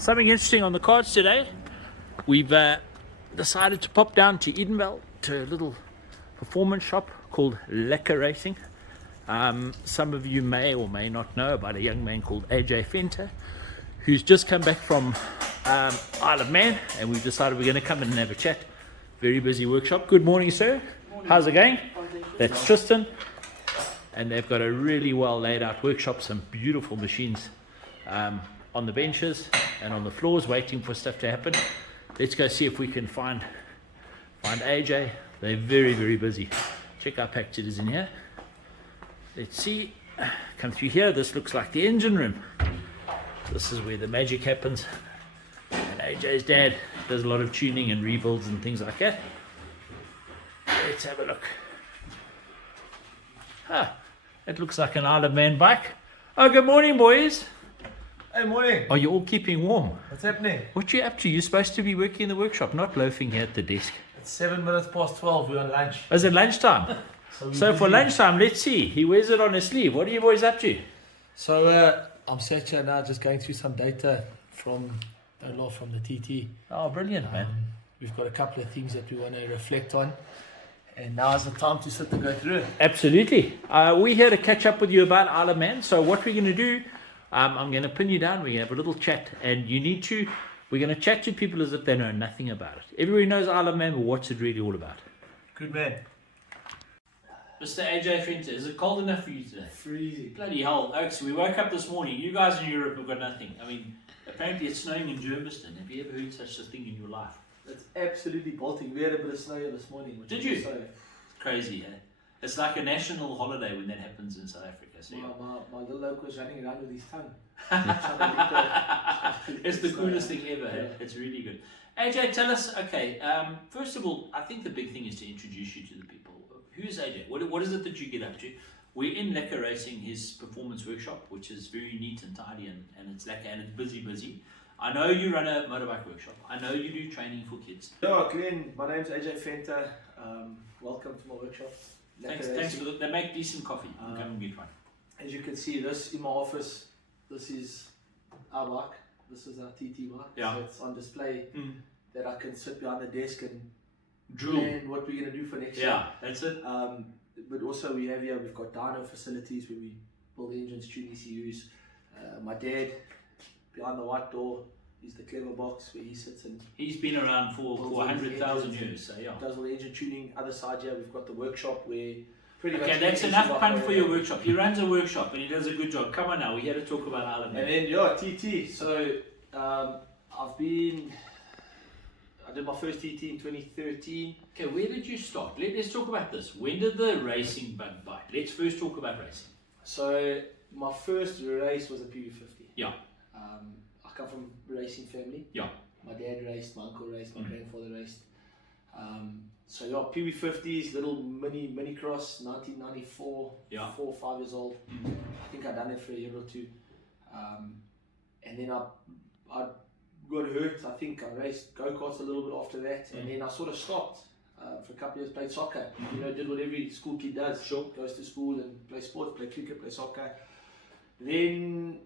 Something interesting on the cards today. We've decided to pop down to Edenvale to a little performance shop called Lekker Racing. Some of you may or may not know about a young man called AJ Venter, who's just come back from Isle of Man, and we've decided we're going to come in and have a chat. Very busy workshop. Good morning, sir. Morning. How's it going? That's Tristan. And they've got a really well laid out workshop, some beautiful machines on the benches and on the floors waiting for stuff to happen. Let's go see if we can find AJ. They're very, very busy. Check how packed it is in here. Let's see. Come through here. This looks like the engine room. This is where the magic happens. And AJ's dad does a lot of tuning and rebuilds and things like that. Let's have a look. It looks like an Isle of Man bike. Oh, good morning, boys. Hey, morning. Are you all keeping warm? What's happening? What you up to? You're supposed to be working in the workshop, not loafing here at the desk. It's 7 minutes past 12. We're on lunch. Is it lunchtime? So for lunchtime, let's see. He wears it on his sleeve. What are you boys up to? So I'm sat here now just going through some data from the TT. Oh, brilliant, man. We've got a couple of things that we want to reflect on. And now is the time to sit and go through it. Absolutely. We're here to catch up with you about Isle of Man. So what we're going to do, I'm going to pin you down. We're going to have a little chat. And we're going to chat to people as if they know nothing about it. Everybody knows Isle of Man, but what's it really all about? Good man. Mr. AJ Venter, is it cold enough for you today? Freezing. Bloody hell. Oaks, we woke up this morning. You guys in Europe have got nothing. I mean, apparently it's snowing in Germiston. Have you ever heard such a thing in your life? It's absolutely bolting. We had a bit of snow here this morning. Did you? Crazy, eh? It's like a national holiday when that happens in South Africa. So My little local is running around with his tongue. It's the coolest thing ever. Yeah. It's really good. AJ, tell us, okay, first of all, I think the big thing is to introduce you to the people. Who's AJ? What is it that you get up to? We're in Lekker Racing, his performance workshop, which is very neat and tidy, and it's lekker and it's busy. I know you run a motorbike workshop. I know you do training for kids. Yeah, Glenn, my name's AJ Venter. Welcome to my workshop. Thanks for that. They make decent coffee. Come and get one. As you can see, this in my office, this is our bike. This is our TT bike. Yeah. So it's on display that I can sit behind the desk and Drool. plan what we're going to do for next year. Yeah, that's it. But also we've got dyno facilities where we build engines, tune ECUs. My dad, behind the white door, is the clever box where he sits and he's been around for 100,000 years, so yeah. Does all the engine tuning. Other side here, we've got the workshop where pretty much. Okay, that's enough pun for your workshop. He runs a workshop and he does a good job. Come on now, we're here to talk about Isle of Man. And then TT. So I did my first TT in 2013. Okay, where did you start? Let's talk about this. When did the racing bug bite? Let's first talk about racing. So my first race was a PV50. Yeah. I come from a racing family. Yeah. My dad raced, my uncle raced, my grandfather raced. So yeah, PV50s, little mini cross, 1994. Yeah. 4 or 5 years old. I think I'd done it for a year or two. And then I got hurt. I think I raced go-karts a little bit after that, and then I sort of stopped for a couple of years. Played soccer, did what every school kid does. Sure. Goes to school and play sports, play cricket, play soccer. Then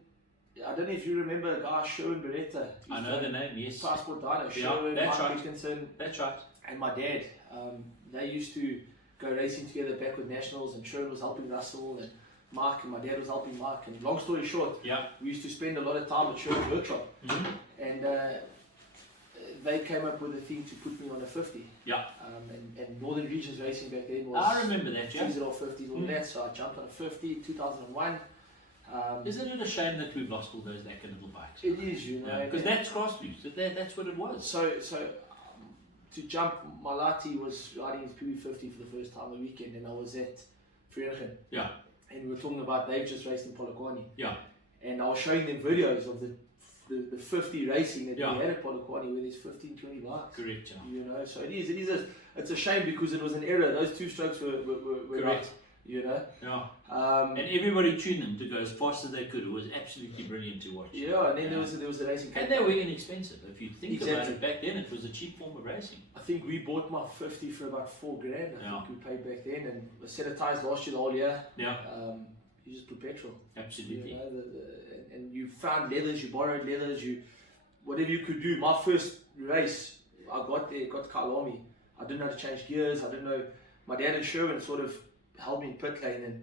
I don't know if you remember a guy, Sherwin Beretta. I know the name, yes. Passport Dyno. Yeah, Sherwin, that's Mike right. Dickinson, That's right. and my dad. They used to go racing together back with nationals, and Sherwin was helping Russell, and Mark and my dad was helping Mark. And long story short, Yeah. we used to spend a lot of time at Sherwin's workshop. And they came up with a thing to put me on a 50. Yeah. And Northern Regions Racing back then was I remember that, yeah. 50s, all that. So I jumped on a 50, 2001. Isn't it a shame that we've lost all those lekker little bikes? It is, Because that's grassroots. That's what it was. So to jump, Malati was riding his PV50 for the first time a weekend, and I was at Vereniging. Yeah. And we were talking about they've just raced in Polokwane. Yeah. And I was showing them videos of the 50 racing that Yeah. we had at Polokwane where there's 15, 20 bikes. Correct, yeah. So it's a shame because it was an error. Those two strokes were Correct. right, Yeah. And everybody tuned them to go as fast as they could. It was absolutely brilliant to watch. Yeah, and then there was a racing. And they were inexpensive. If you think about Exactly. it, back then it was a cheap form of racing. I think we bought my 50 for about $4,000. I think we paid back then, and a set of tyres last year the whole year. Yeah. You just put petrol. Absolutely. And you found leathers, you borrowed leathers, you whatever you could do. My first race, I got there, got to Kyalami. I didn't know how to change gears. I didn't know. My dad and Sherwin sort of held me in pit lane and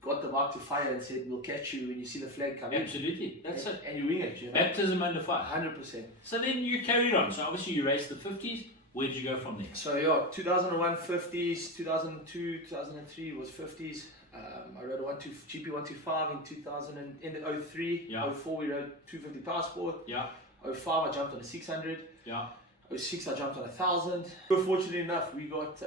got the bike to fire and said, "We'll catch you when you see the flag come in." Absolutely, that's it. And you wing it, you know. Baptism under fire. 100%. So then you carried on. So obviously you raced the 50s. Where did you go from there? So yeah, 2001 50s, 2002, 2003 was 50s. I rode a GP125 in 2000 and in 03. Yeah. 04 we rode 250 Power Sport. Yeah. 05 I jumped on a 600. Yeah. 06 I jumped on 1000. But fortunately enough, we got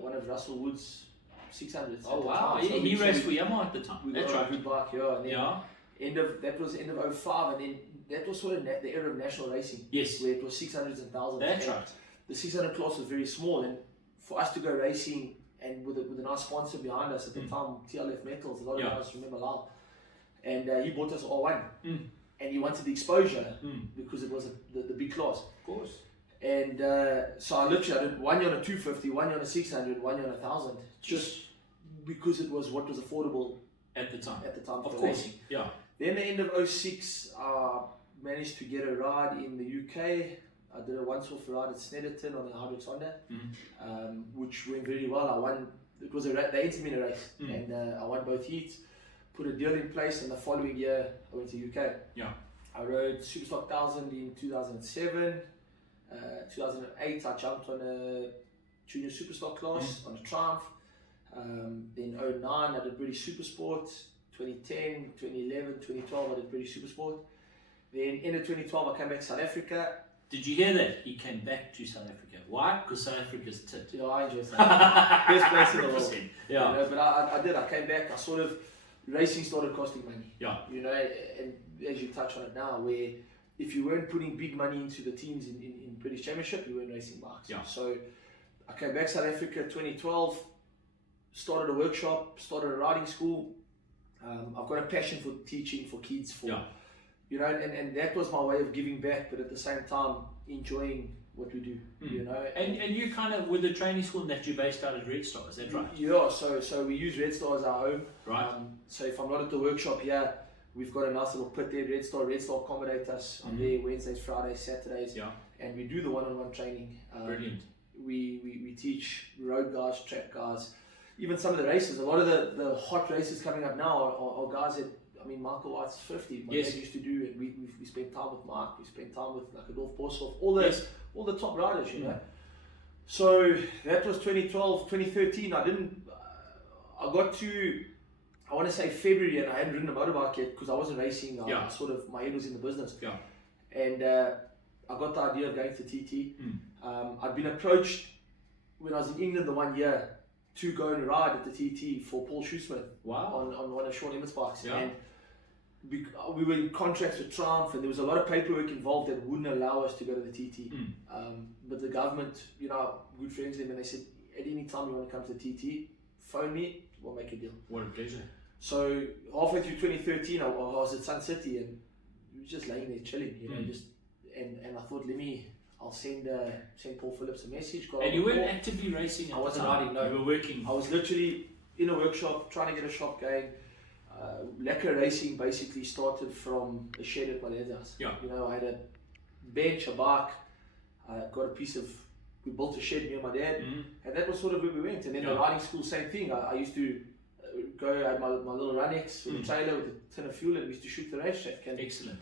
one of Russell Wood's 600s. Oh at the wow! time. So He we- raced for Yamaha at the time. We That's got right. a good bike, yeah. And then Yeah. that was end of 05, and then that was sort of the era of national racing. Yes. Where it was 600s and 1000s. That's And right. the 600 class was very small, and for us to go racing and with a nice sponsor behind us at the time, TLF Metals, a lot of Yeah. guys remember Lyle, and he bought us R1, Mm. and he wanted the exposure Mm. because it was the big class. Of course. And so I did 1 year on a 250, 1 year on a 600, 1 year on a 1000, just because it was what was affordable At the time. at the time Of for course. racing. Yeah. Then the end of 06, I managed to get a ride in the UK. I did a once-off ride at Snetterton on the Hydrix Honda, which went very well. I won. It was they entered me in a race, and I won both heats. Put a deal in place, and the following year I went to UK. Yeah. I rode Superstock 1000 in 2007. 2008 I jumped on a junior Superstock class on a Triumph. Then 09 I did British Supersport. 2010, 2011, 2012 I did British Supersport. Then end of 2012 I came back to South Africa. Did you hear that? He came back to South Africa. Why? Because South Africa's tit. You know, I enjoy South Africa. Best place in the world. 100%. Yeah. You know, but I did. I came back. I sort of racing started costing money. Yeah. You know, and as you touch on it now, where if you weren't putting big money into the teams in British Championship, you weren't racing bikes. Yeah. So I came back South Africa 2012. Started a workshop. Started a riding school. I've got a passion for teaching for kids. You know, and that was my way of giving back, but at the same time enjoying what we do. You know, And you kind of with the training school that you based out at Red Star, is that right? Yeah. So we use Red Star as our home. Right. So if I'm not at the workshop here, we've got a nice little pit there. Red Star accommodate us. I'm there Wednesdays, Fridays, Saturdays. Yeah. And we do the one-on-one training. Brilliant. We teach road guys, track guys, even some of the races. A lot of the hot races coming up now are guys that. I mean, Michael White's 50. My dad used to do it. We spent time with Mark. We spent time with like Adolf Boshoff. All the top riders, you know. So that was 2012, 2013. I got to, I want to say February, and I hadn't ridden a motorbike yet because I wasn't racing. My head was in the business. Yeah. And I got the idea of going to TT. I'd been approached when I was in England the 1 year to go and ride at the TT for Paul Shoesmith. Wow. On one of Sean Emmett's bikes. Yeah. And we were in contracts with Triumph, and there was a lot of paperwork involved that wouldn't allow us to go to the TT. But the government, you know, good friends with them, and they said, at any time you want to come to the TT, phone me, we'll make a deal. What a pleasure. So halfway through 2013, I was at Sun City, and we were just laying there chilling, you know, and I thought, I'll send Paul Phillips a message. And you weren't actively racing at I wasn't the time. riding, no. You were working. I was literally in a workshop trying to get a shop going. Lacquer racing basically started from a shed at my dad's house. Yeah. You know, I had a bench, a bike, we built a shed near my dad, and that was sort of where we went. And then the riding school, same thing. I used to go, I had my little Runex with a trailer with a tin of fuel, and we used to shoot the racetrack. And excellent.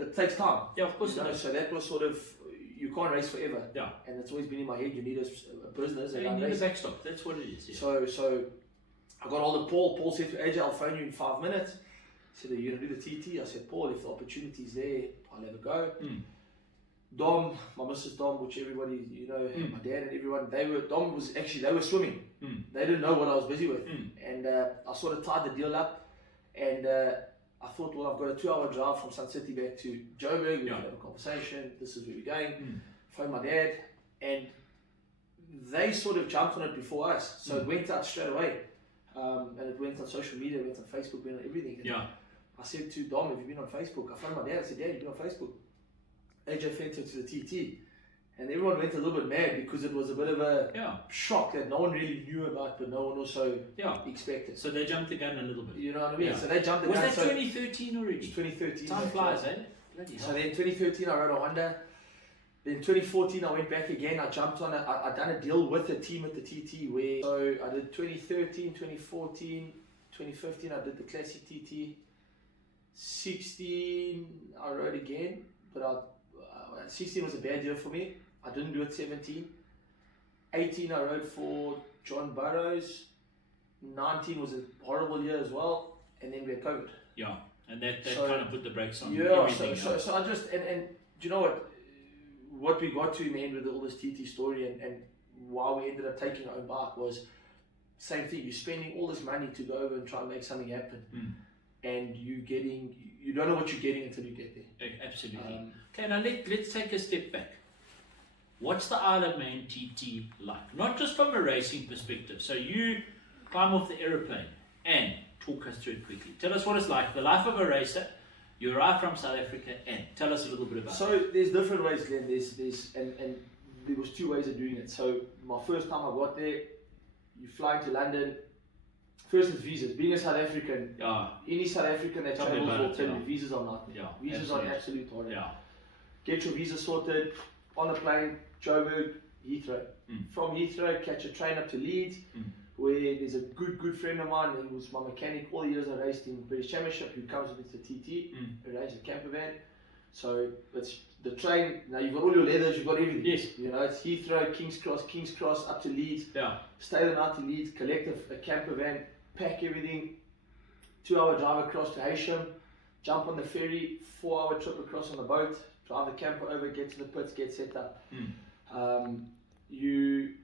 it takes time. Yeah, of course. You know, so that was sort of, you can't race forever. Yeah. And it's always been in my head, you need a business. And you need a backstop. That's what it is. Yeah. So I got hold of Paul. Paul said to AJ, I'll phone you in 5 minutes. He said, are you going to do the TT? I said, Paul, if the opportunity's there, I'll have a go. Dom, my Mrs. Dom, which everybody, you know, my dad and everyone, they were swimming. They didn't know what I was busy with. And I sort of tied the deal up. And I thought, well, I've got a 2-hour drive from Sun City back to Joburg. We can have a conversation. This is where we're going. Phone my dad. And they sort of jumped on it before us. So it went out straight away. And it went on social media, it went on Facebook, went on everything. And I said to Dom, have you been on Facebook? I phoned my dad, I said, Dad, you've been on Facebook. AJ Fenton to the TT. And everyone went a little bit mad because it was a bit of a shock that no one really knew about, but no one also expected. So they jumped the gun a little bit. You know what I mean? Yeah. So they jumped the was gun. Was that 2013 already? It's 2013. Time flies, eh? Bloody So hell. then 2013 I rode a Honda. Then 2014 I went back again. I jumped on I done a deal with the team at the TT where so I did 2013, 2014, 2015 I did the Classic TT. 16 I rode again, but 16 was a bad year for me. I didn't do it 17. 18 I rode for John Burrows. 19 was a horrible year as well, and then we had COVID. Yeah, and that So- kind of put the brakes on Yeah, everything. so I just and do you know what we got to in the end with all this TT story and why we ended up taking our own bike was same thing. You're spending all this money to go over and try and make something happen, and you don't know what you're getting until you get there. Absolutely. Okay, now let's take a step back. What's the Isle of Man TT like? Not just from a racing perspective. So you climb off the aeroplane and talk us through it quickly. Tell us what it's like, the life of a racer. You arrive from South Africa, and tell us a little bit about it. So there's different ways, Glenn. There's and there was two ways of doing it. So my first time I got there, you fly to London. First it's visas. Being a South African, Yeah, any South African that Tell me travels about will it, tell yeah. you visas are not. yeah. Visas are absolute horror. Yeah. Get your visa sorted, on the plane, Joburg, Heathrow. From Heathrow, catch a train up to Leeds, where there's a good friend of mine, he was my mechanic all the years I raced in British Championship, who comes with the TT, arranged the camper van. So it's the train, now you've got all your leathers, you've got everything. Yes. You know, it's Heathrow, King's Cross up to Leeds, Yeah. stay the night to Leeds, collect a camper van, pack everything, 2-hour drive across to Heysham, jump on the ferry, 4-hour trip across on the boat, drive the camper over, get to the pits, get set up. You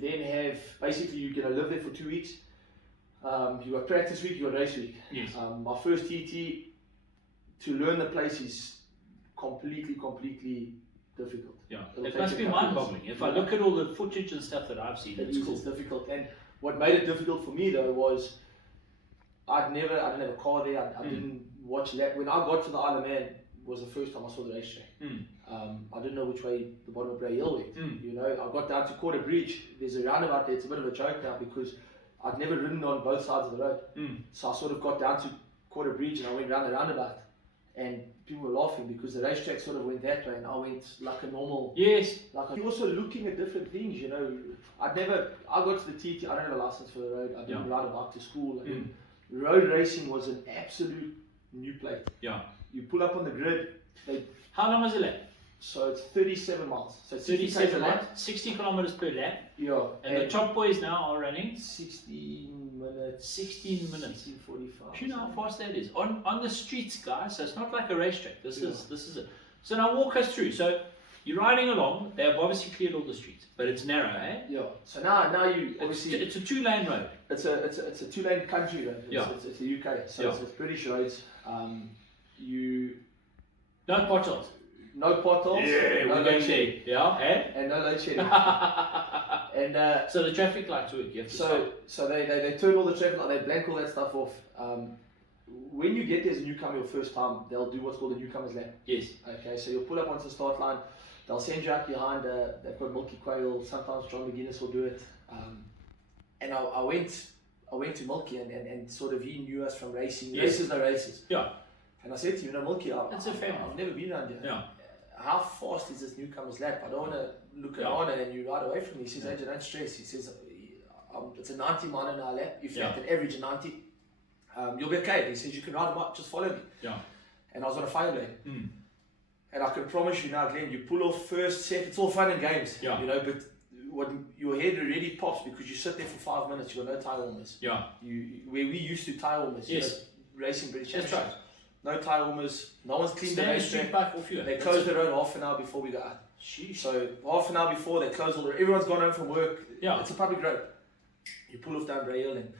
then have, basically you're going to live there for 2 weeks. You got practice week, you got race week. Yes. My first TT, to learn the place is completely difficult. Yeah. It'll It take must a be couple of mind-boggling. years. If I look at all the footage and stuff that I've seen, it's cool. It's difficult. And what made it difficult for me though was I didn't have a car there. I didn't watch lap. When I got to the Isle of Man, was the first time I saw the racetrack. I didn't know which way the bottom of Bray Hill went. You know, I got down to Quarter Bridge. There's a roundabout there. It's a bit of a joke now because I'd never ridden on both sides of the road. So I sort of got down to Quarter Bridge and I went round the roundabout. And people were laughing because the racetrack sort of went that way and I went like a normal. Yes. You're also looking at different things, you know. I got to the TT, I don't have a license for the road. I didn't ride a bike to school. Road racing was an absolute new plate. Yeah. You pull up on the grid, How long was the lap? so it's 37 miles. So 37 miles. laps, 60 kilometers per lap. Yeah. And the top boys now are running 16 minutes. 16 minutes. 16:45. Do you know how fast that is? On the streets, guys. So it's not like a racetrack. This is it. So now walk us through. So you're riding along. They have obviously cleared all the streets, but it's narrow, eh? Yeah. So now you obviously It's a 2-lane road. it's a 2-lane country road. It's the UK. So it's British roads. No potholes. No potholes. No no we're load going shedding. there. Yeah, eh? And no load shedding. And So the traffic lights work. You have to stop. so they turn all the traffic light, they blank all that stuff off. When you get there as a newcomer your first time, they'll do what's called a newcomer's lap. Yes. Okay, so you'll pull up onto the start line, they'll send you out behind, they've got Milky Quail, sometimes John McGuinness will do it. And I went to Milky and sort of he knew us from racing, Yes. races. Yeah. And I said to him, Milky, It's a family. I've never been around here. Yeah. How fast is this newcomer's lap? I don't want to look Yeah. around and you ride away from me. He says, Angel, don't stress. He says, it's a 90 mile an hour lap. If you have an average of 90, you'll be okay. He says, you can ride them up, just follow me. Yeah. And I was on a Fireblade. And I can promise you now, Glenn, you pull off first, second, it's all fun and games. Yeah. You know, but when your head already pops because you sit there for 5 minutes, you've got no tire warmers. Yeah. Where we used to tire warmers, Yes. you know, racing British That's Championship. right. No tire warmers, no one's cleaned the Stand the street racetrack. bike off you. They closed the road half an hour before we got out. Sheesh. So half an hour before they close all the everyone's gone home from work. Yeah. It's a public road. You pull off down Bray Hill and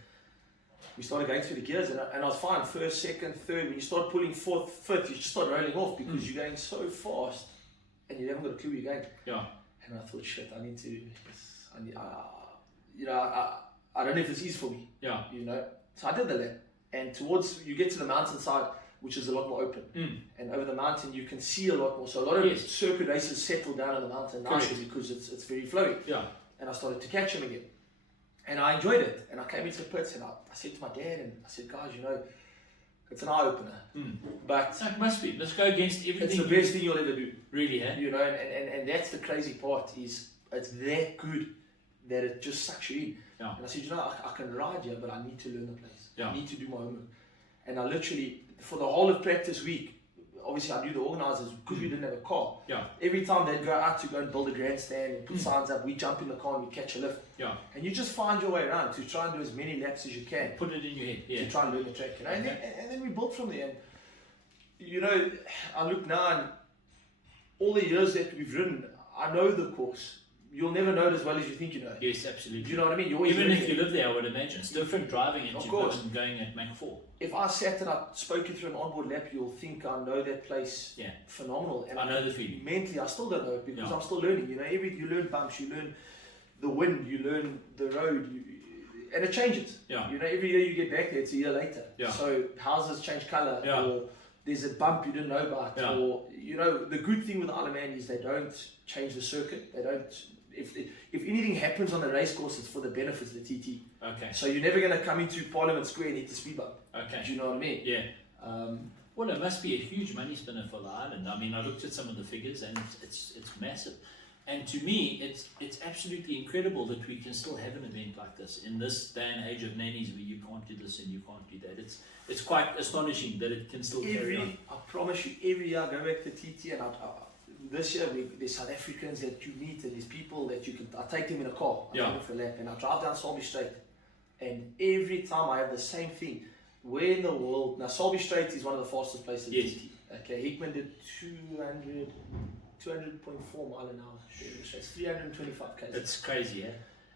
we started going through the gears and I was fine. First, second, third. When you start pulling fourth, fifth, you just start rolling off because you're going so fast and you haven't got a clue where you're going. Yeah. And I thought, shit, I don't know if it's easy for me. Yeah. You know. So I did the lap. And towards you get to the mountainside, which is a lot more open. And over the mountain you can see a lot more. So a lot of circuit races settle down on the mountain nicely because it's very flowy. Yeah. And I started to catch him again. And I enjoyed it. And I came into the pits and I said to my dad and I said, guys, you know, It's an eye opener. But So it must be. Let's go against everything. it's the best thing you'll ever do. Really, eh? You know, and that's the crazy part is it's that good that it just sucks you in. Yeah. And I said, you know, I can ride here, but I need to learn the place. Yeah. I need to do my homework. And I literally, for the whole of practice week, obviously I knew the organisers because we didn't have a car. Yeah. Every time they'd go out to go and build a grandstand and put signs up, we jump in the car and we catch a lift. Yeah. And you just find your way around to try and do as many laps as you can. Put it in your head. Yeah. To try and learn the track, you know. Okay. And then we built from there. And you know, I look now and all the years that we've ridden, I know the course. You'll never know it as well as you think you know. Yes, absolutely. Do you know what I mean? You always Even look if at you it. live there, I would imagine it's different driving at Of Jupiter course. and going at Mach 4. If I sat and I spoke you through an onboard lap, you'll think I know that place Yeah. phenomenal. And I know the feeling. mentally, I still don't know it because Yeah. I'm still learning. You know, you learn bumps, you learn the wind, you learn the road, and it changes. Yeah. You know, every year you get back there, it's a year later. Yeah. So houses change colour, Yeah. or there's a bump you didn't know about, Yeah. or you know, the good thing with the Isle of Man is they don't change the circuit. They don't. If anything happens on the race course, it's for the benefit of the TT. Okay. So you're never going to come into Parliament Square and hit the speed bump. Okay. Do you know what I mean? Yeah. Um, Well, it must be a huge money spinner for the island. I mean, I looked at some of the figures, and it's massive. And to me, it's absolutely incredible that we can still have an event like this in this day and age of nannies, where you can't do this and you can't do that. It's quite astonishing that it can still carry on. I promise you, every year I go back to TT, and this year there's South Africans that you meet, and there's people that you can. I take them in a car, I Yeah. take them for a lap, and I drive down Solby Strait, and every time I have the same thing. Where in the world? Now Solby Strait is one of the fastest places. Yes. TT. Okay, Hickman did 200.4 mile an hour. It's 325 km. It's crazy, eh?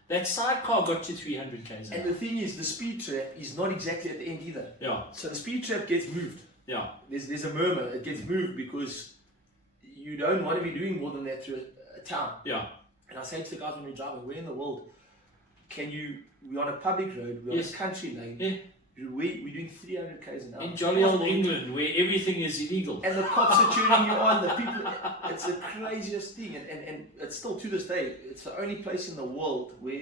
That sidecar got to 300 k's. And the thing is, the speed trap is not exactly at the end either. Yeah, So the speed trap gets moved. yeah, There's a murmur. It gets moved because you don't want to be doing more than that through a town. yeah. And I say to the guys when we're driving, where in the world can you? We're on a public road. We're Yes. on a country lane. Yeah. We're doing 300 k's an hour. In jolly old England, where everything is illegal. And the cops are cheering you on. The people. It's the craziest thing. And it's still to this day. It's the only place in the world where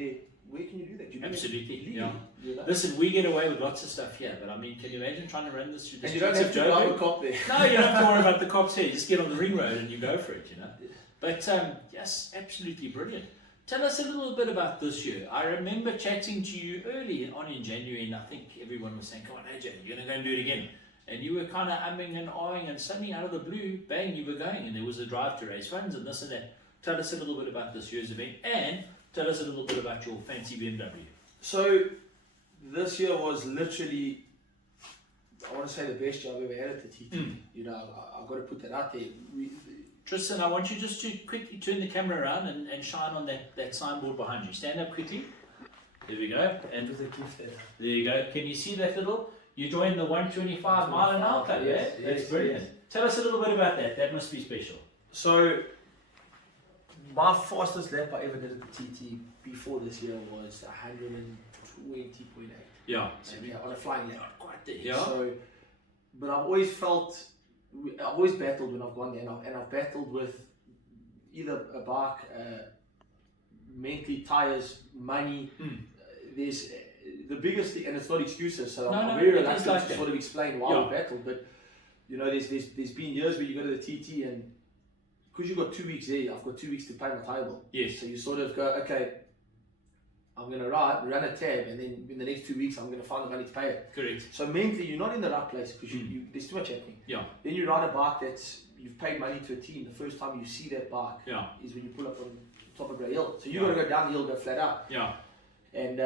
can you do that? You do Absolutely, it illegally, yeah. You know? Listen, we get away with lots of stuff here, but I mean, can you imagine trying to run this through the And you don't streets have of to drive a Joburg? cop there. No, you don't have to worry about the cops here. Just get on the ring road and you go for it, you know. But yes, absolutely brilliant. Tell us a little bit about this year. I remember chatting to you early on in January, and I think everyone was saying, "Come on, AJ, you're going to go and do it again." And you were kind of umming and ahhing, and suddenly out of the blue, bang, you were going, and there was a drive to raise funds and this and that. Tell us a little bit about this year's event, and tell us a little bit about your fancy BMW. So this year was literally, I want to say, the best year I've ever had at the TT. You know, I've got to put that out there. Tristan, I want you just to quickly turn the camera around and shine on that signboard behind you. Stand up quickly. There we go. And was a gift there. there you go. Can you see that little? You joined the 125 mile an hour club, Yes, eh? That's yes, brilliant. yes. Tell us a little bit about that. That must be special. So my fastest lap I ever did at the TT before this year was 120.8. Yeah. On a flying lap. Not quite there. Yeah. So, but I've always battled when I've gone there, and I've battled with either a bike, mentally, tires, money. There's the biggest thing, and it's not excuses. So I'm very reluctant like to that. sort of explain why we battled. But you know, there's been years where you go to the TT, and because you've got 2 weeks there, I've got 2 weeks to pay my tire bill. Yes. So you sort of go, okay, I'm going to run a tab, and then in the next 2 weeks, I'm going to find the money to pay it. Correct. So mentally, you're not in the right place because there's too much happening. Yeah. Then you ride a bike that's, you've paid money to a team. The first time you see that bike Yeah. is when you pull up on top of Grey Hill. So you've got to go down the hill, go flat out. Yeah. And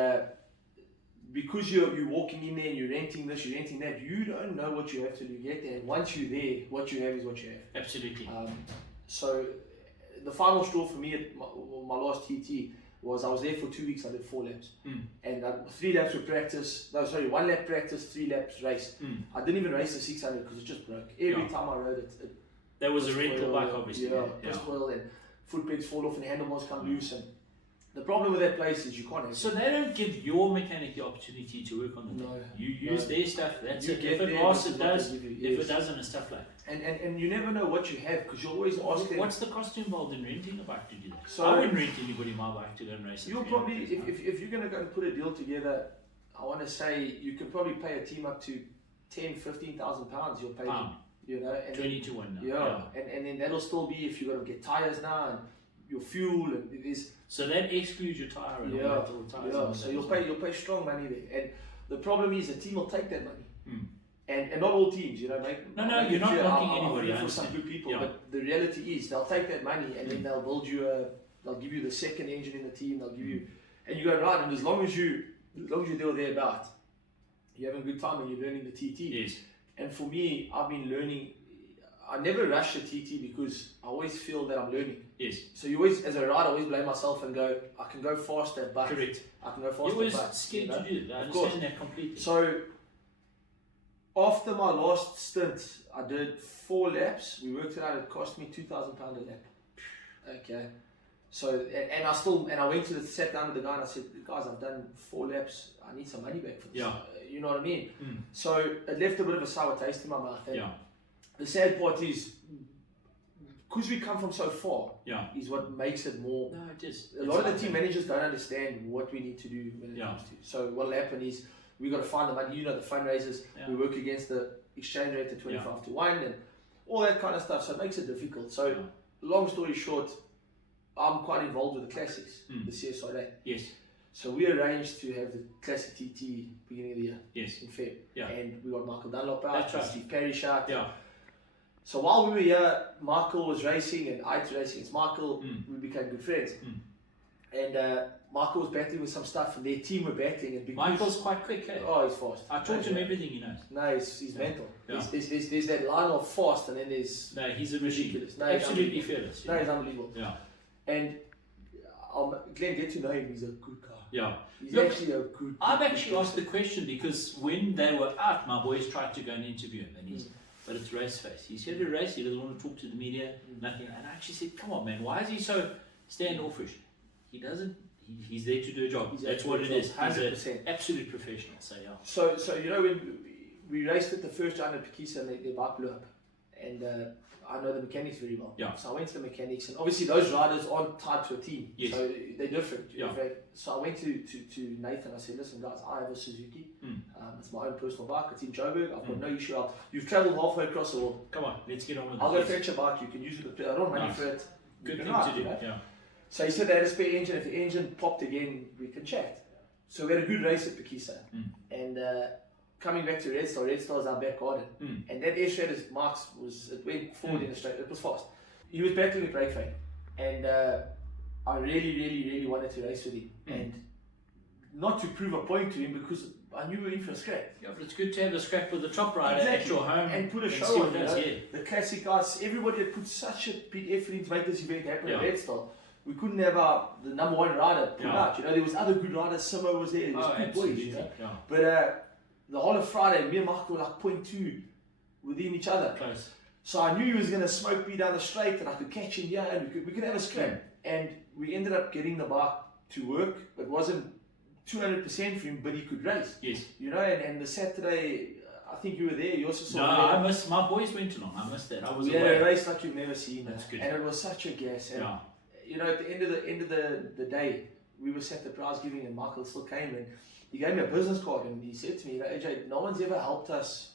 because you're walking in there and you're renting this, you're renting that, you don't know what you have till you get there. And once you're there, what you have is what you have. Absolutely. So the final straw for me at my last TT was I was there for 2 weeks. I did 4 laps, and 3 laps were practice. No, sorry, 1 lap practice, 3 laps race. I didn't even race the 600 because it just broke. Every time I rode it, That was a pissed rental oil, bike, obviously. Yeah, pissed oil, and foot pegs fall off and handlebars come loose. And the problem with that place is you can't have. So they don't give your mechanic the opportunity to work on the thing. You use their stuff. That's You it. get If it there, lasts, this it is what does. they give you, If yes. it doesn't, it's stuff like. And you never know what you have because you're always asking. What's the cost involved in renting a bike to do that? So- I wouldn't rent anybody my bike to go and race. You'll probably, if you're going to go and put a deal together, I want to say you could probably pay a team up to 10,000-15,000 pounds you'll pay Pound. them, you know, and 20 to 1 now. yeah. And then that'll still be if you've got to get tires now and your fuel and there's So that excludes your tyre and all that, all tires and yeah. all So that you'll pay strong money there, and the problem is the team will take that money. Mm. And not all teams, you know, No, you're not knocking I'm anybody, I for some understand. good people, Yeah. but the reality is they'll take that money and then they'll build you they'll give you the second engine in the team, they'll give you, and you go right, and as long as you do thereabout, you're having a good time and you're learning the TT. Yes. And for me, I've been learning. I never rush the TT because I always feel that I'm learning. Yes. So you always, as a rider, always blame myself and go, I can go faster, but Correct. I can go faster. You're always but, scared you know? to do that. I Of course. understand that completely. So after my last stint, I did 4 laps. We worked it out. It cost me £2,000 a lap. Okay. So and I went to sat down with the guy and I said, guys, I've done 4 laps. I need some money back for this. Yeah. You know what I mean? Mm. So it left a bit of a sour taste in my mouth. And Yeah. the sad part is, because we come from so far, Yeah. is what makes it more. No, it is. A lot of the team managers don't understand what we need to do when it Yeah. comes to. So what'll happen is we got to find the money. You know, the fundraisers. Yeah. We work against the exchange rate at 25 to 1 and all that kind of stuff. So it makes it difficult. So Yeah. long story short, I'm quite involved with the classics, Mm. the CSRA. Yes. So we arranged to have the classic TT beginning of the year Yes. in Feb. Yeah. And we got Michael Dunlop out, That's right. Steve Parrish out. Yeah. So while we were here, Michael was racing and I was racing against Michael. Mm. We became good friends. Mm. And Michael was battling with some stuff and their team were battling. And because, Michael's quite quick, eh? oh, he's fast. I taught him everything he knows. No, he's mental. Yeah. There's that line of fast and then there's No, he's a machine. ridiculous. No, Absolutely he's fearless. no, he's unbelievable. Yeah. And Glenn, get to know him. He's a good guy. Yeah. He's Look, actually a good. I've good actually asked the question because when they were out, my boys tried to go and interview him, and he's, but it's race face. He's here to race. He doesn't want to talk to the media, nothing. And I actually said, "Come on, man, why is he so standoffish? He doesn't. He's there to do a job. He's That's there what to it do a is. job, He's 100%. an absolute professional." So yeah. So you know when we raced at the first round at Pekisa and their bike blew up, and I know the mechanics very well. Yeah. So I went to the mechanics, and obviously those riders aren't tied to a team. Yes. So they're different. Yeah. So I went to Nathan. I said, listen, guys, I have a Suzuki. Mm. It's my own personal bike. It's in Joburg. I've got no issue. You've travelled halfway across the world. Come on, let's get on with I'll it. go fetch a bike. You can use it. I don't want money Nice. for it. Good You thing can to ride, do. you know? Yeah. So he said they had a spare engine. If the engine popped again, we can chat. So we had a good race at Pekisa. Mm. And coming back to Red Star is our back garden. Mm. And that air shredder's marks it went forward in a straight, it was fast. He was battling with brake fade. And I really wanted to race with him. Mm. And not to prove a point to him because I knew we were in for a scrap. Yeah, but it's good to have a scrap with the top rider at Exactly. your home And put a see show what on, it you does, know? yeah. The classic guys, everybody had put such a big effort into make this event happen at Yeah. Red Star. We couldn't have the number one rider put Yeah. out. You know, there was other good riders. Simo was there. There was good boys. You know? Yeah. But the whole of Friday, me and Michael were like 0.2 within each other. Close. So I knew he was going to smoke me down the straight, and I could catch him here, and we could have a scrap. And we ended up getting the bike to work. It wasn't 200% for him, but he could race. Yes. You know, and the Saturday, I think you were there. You also No, saw me. I missed. My boys went along. I missed that. I was We had away. a race like you've never seen. That's good. And it was such a gas. And Yeah. you know, at the end of the day, we were sat at the prize giving, and Michael still came and he gave me a business card, and he said to me, you know, AJ, no one's ever helped us.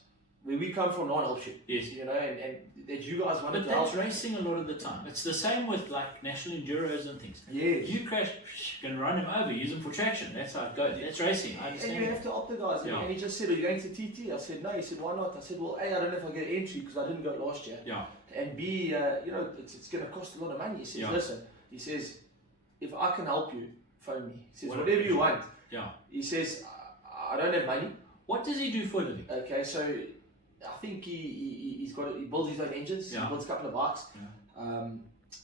Where we come from, no one helps you. Yes. You know, and that you guys wanted But to help. that's racing a lot of the time. It's the same with like national enduros and things. Yes. You crash, can run him over, use him for traction. That's how it goes. That's racing. I And you understand. have to help the guys. And, Yeah. and he just said, are you going to TT? I said, no. He said, why not? I said, well, A, I don't know if I get an entry because I didn't go last year. Yeah. And B, you know, it's going to cost a lot of money. He says, Yeah. listen, he says, if I can help you, phone me. He says, What whatever you want. Yeah. He says, I don't have money. What does he do for a living? Okay, so I think he builds his own engines. Yeah. He builds a couple of bikes. Yeah.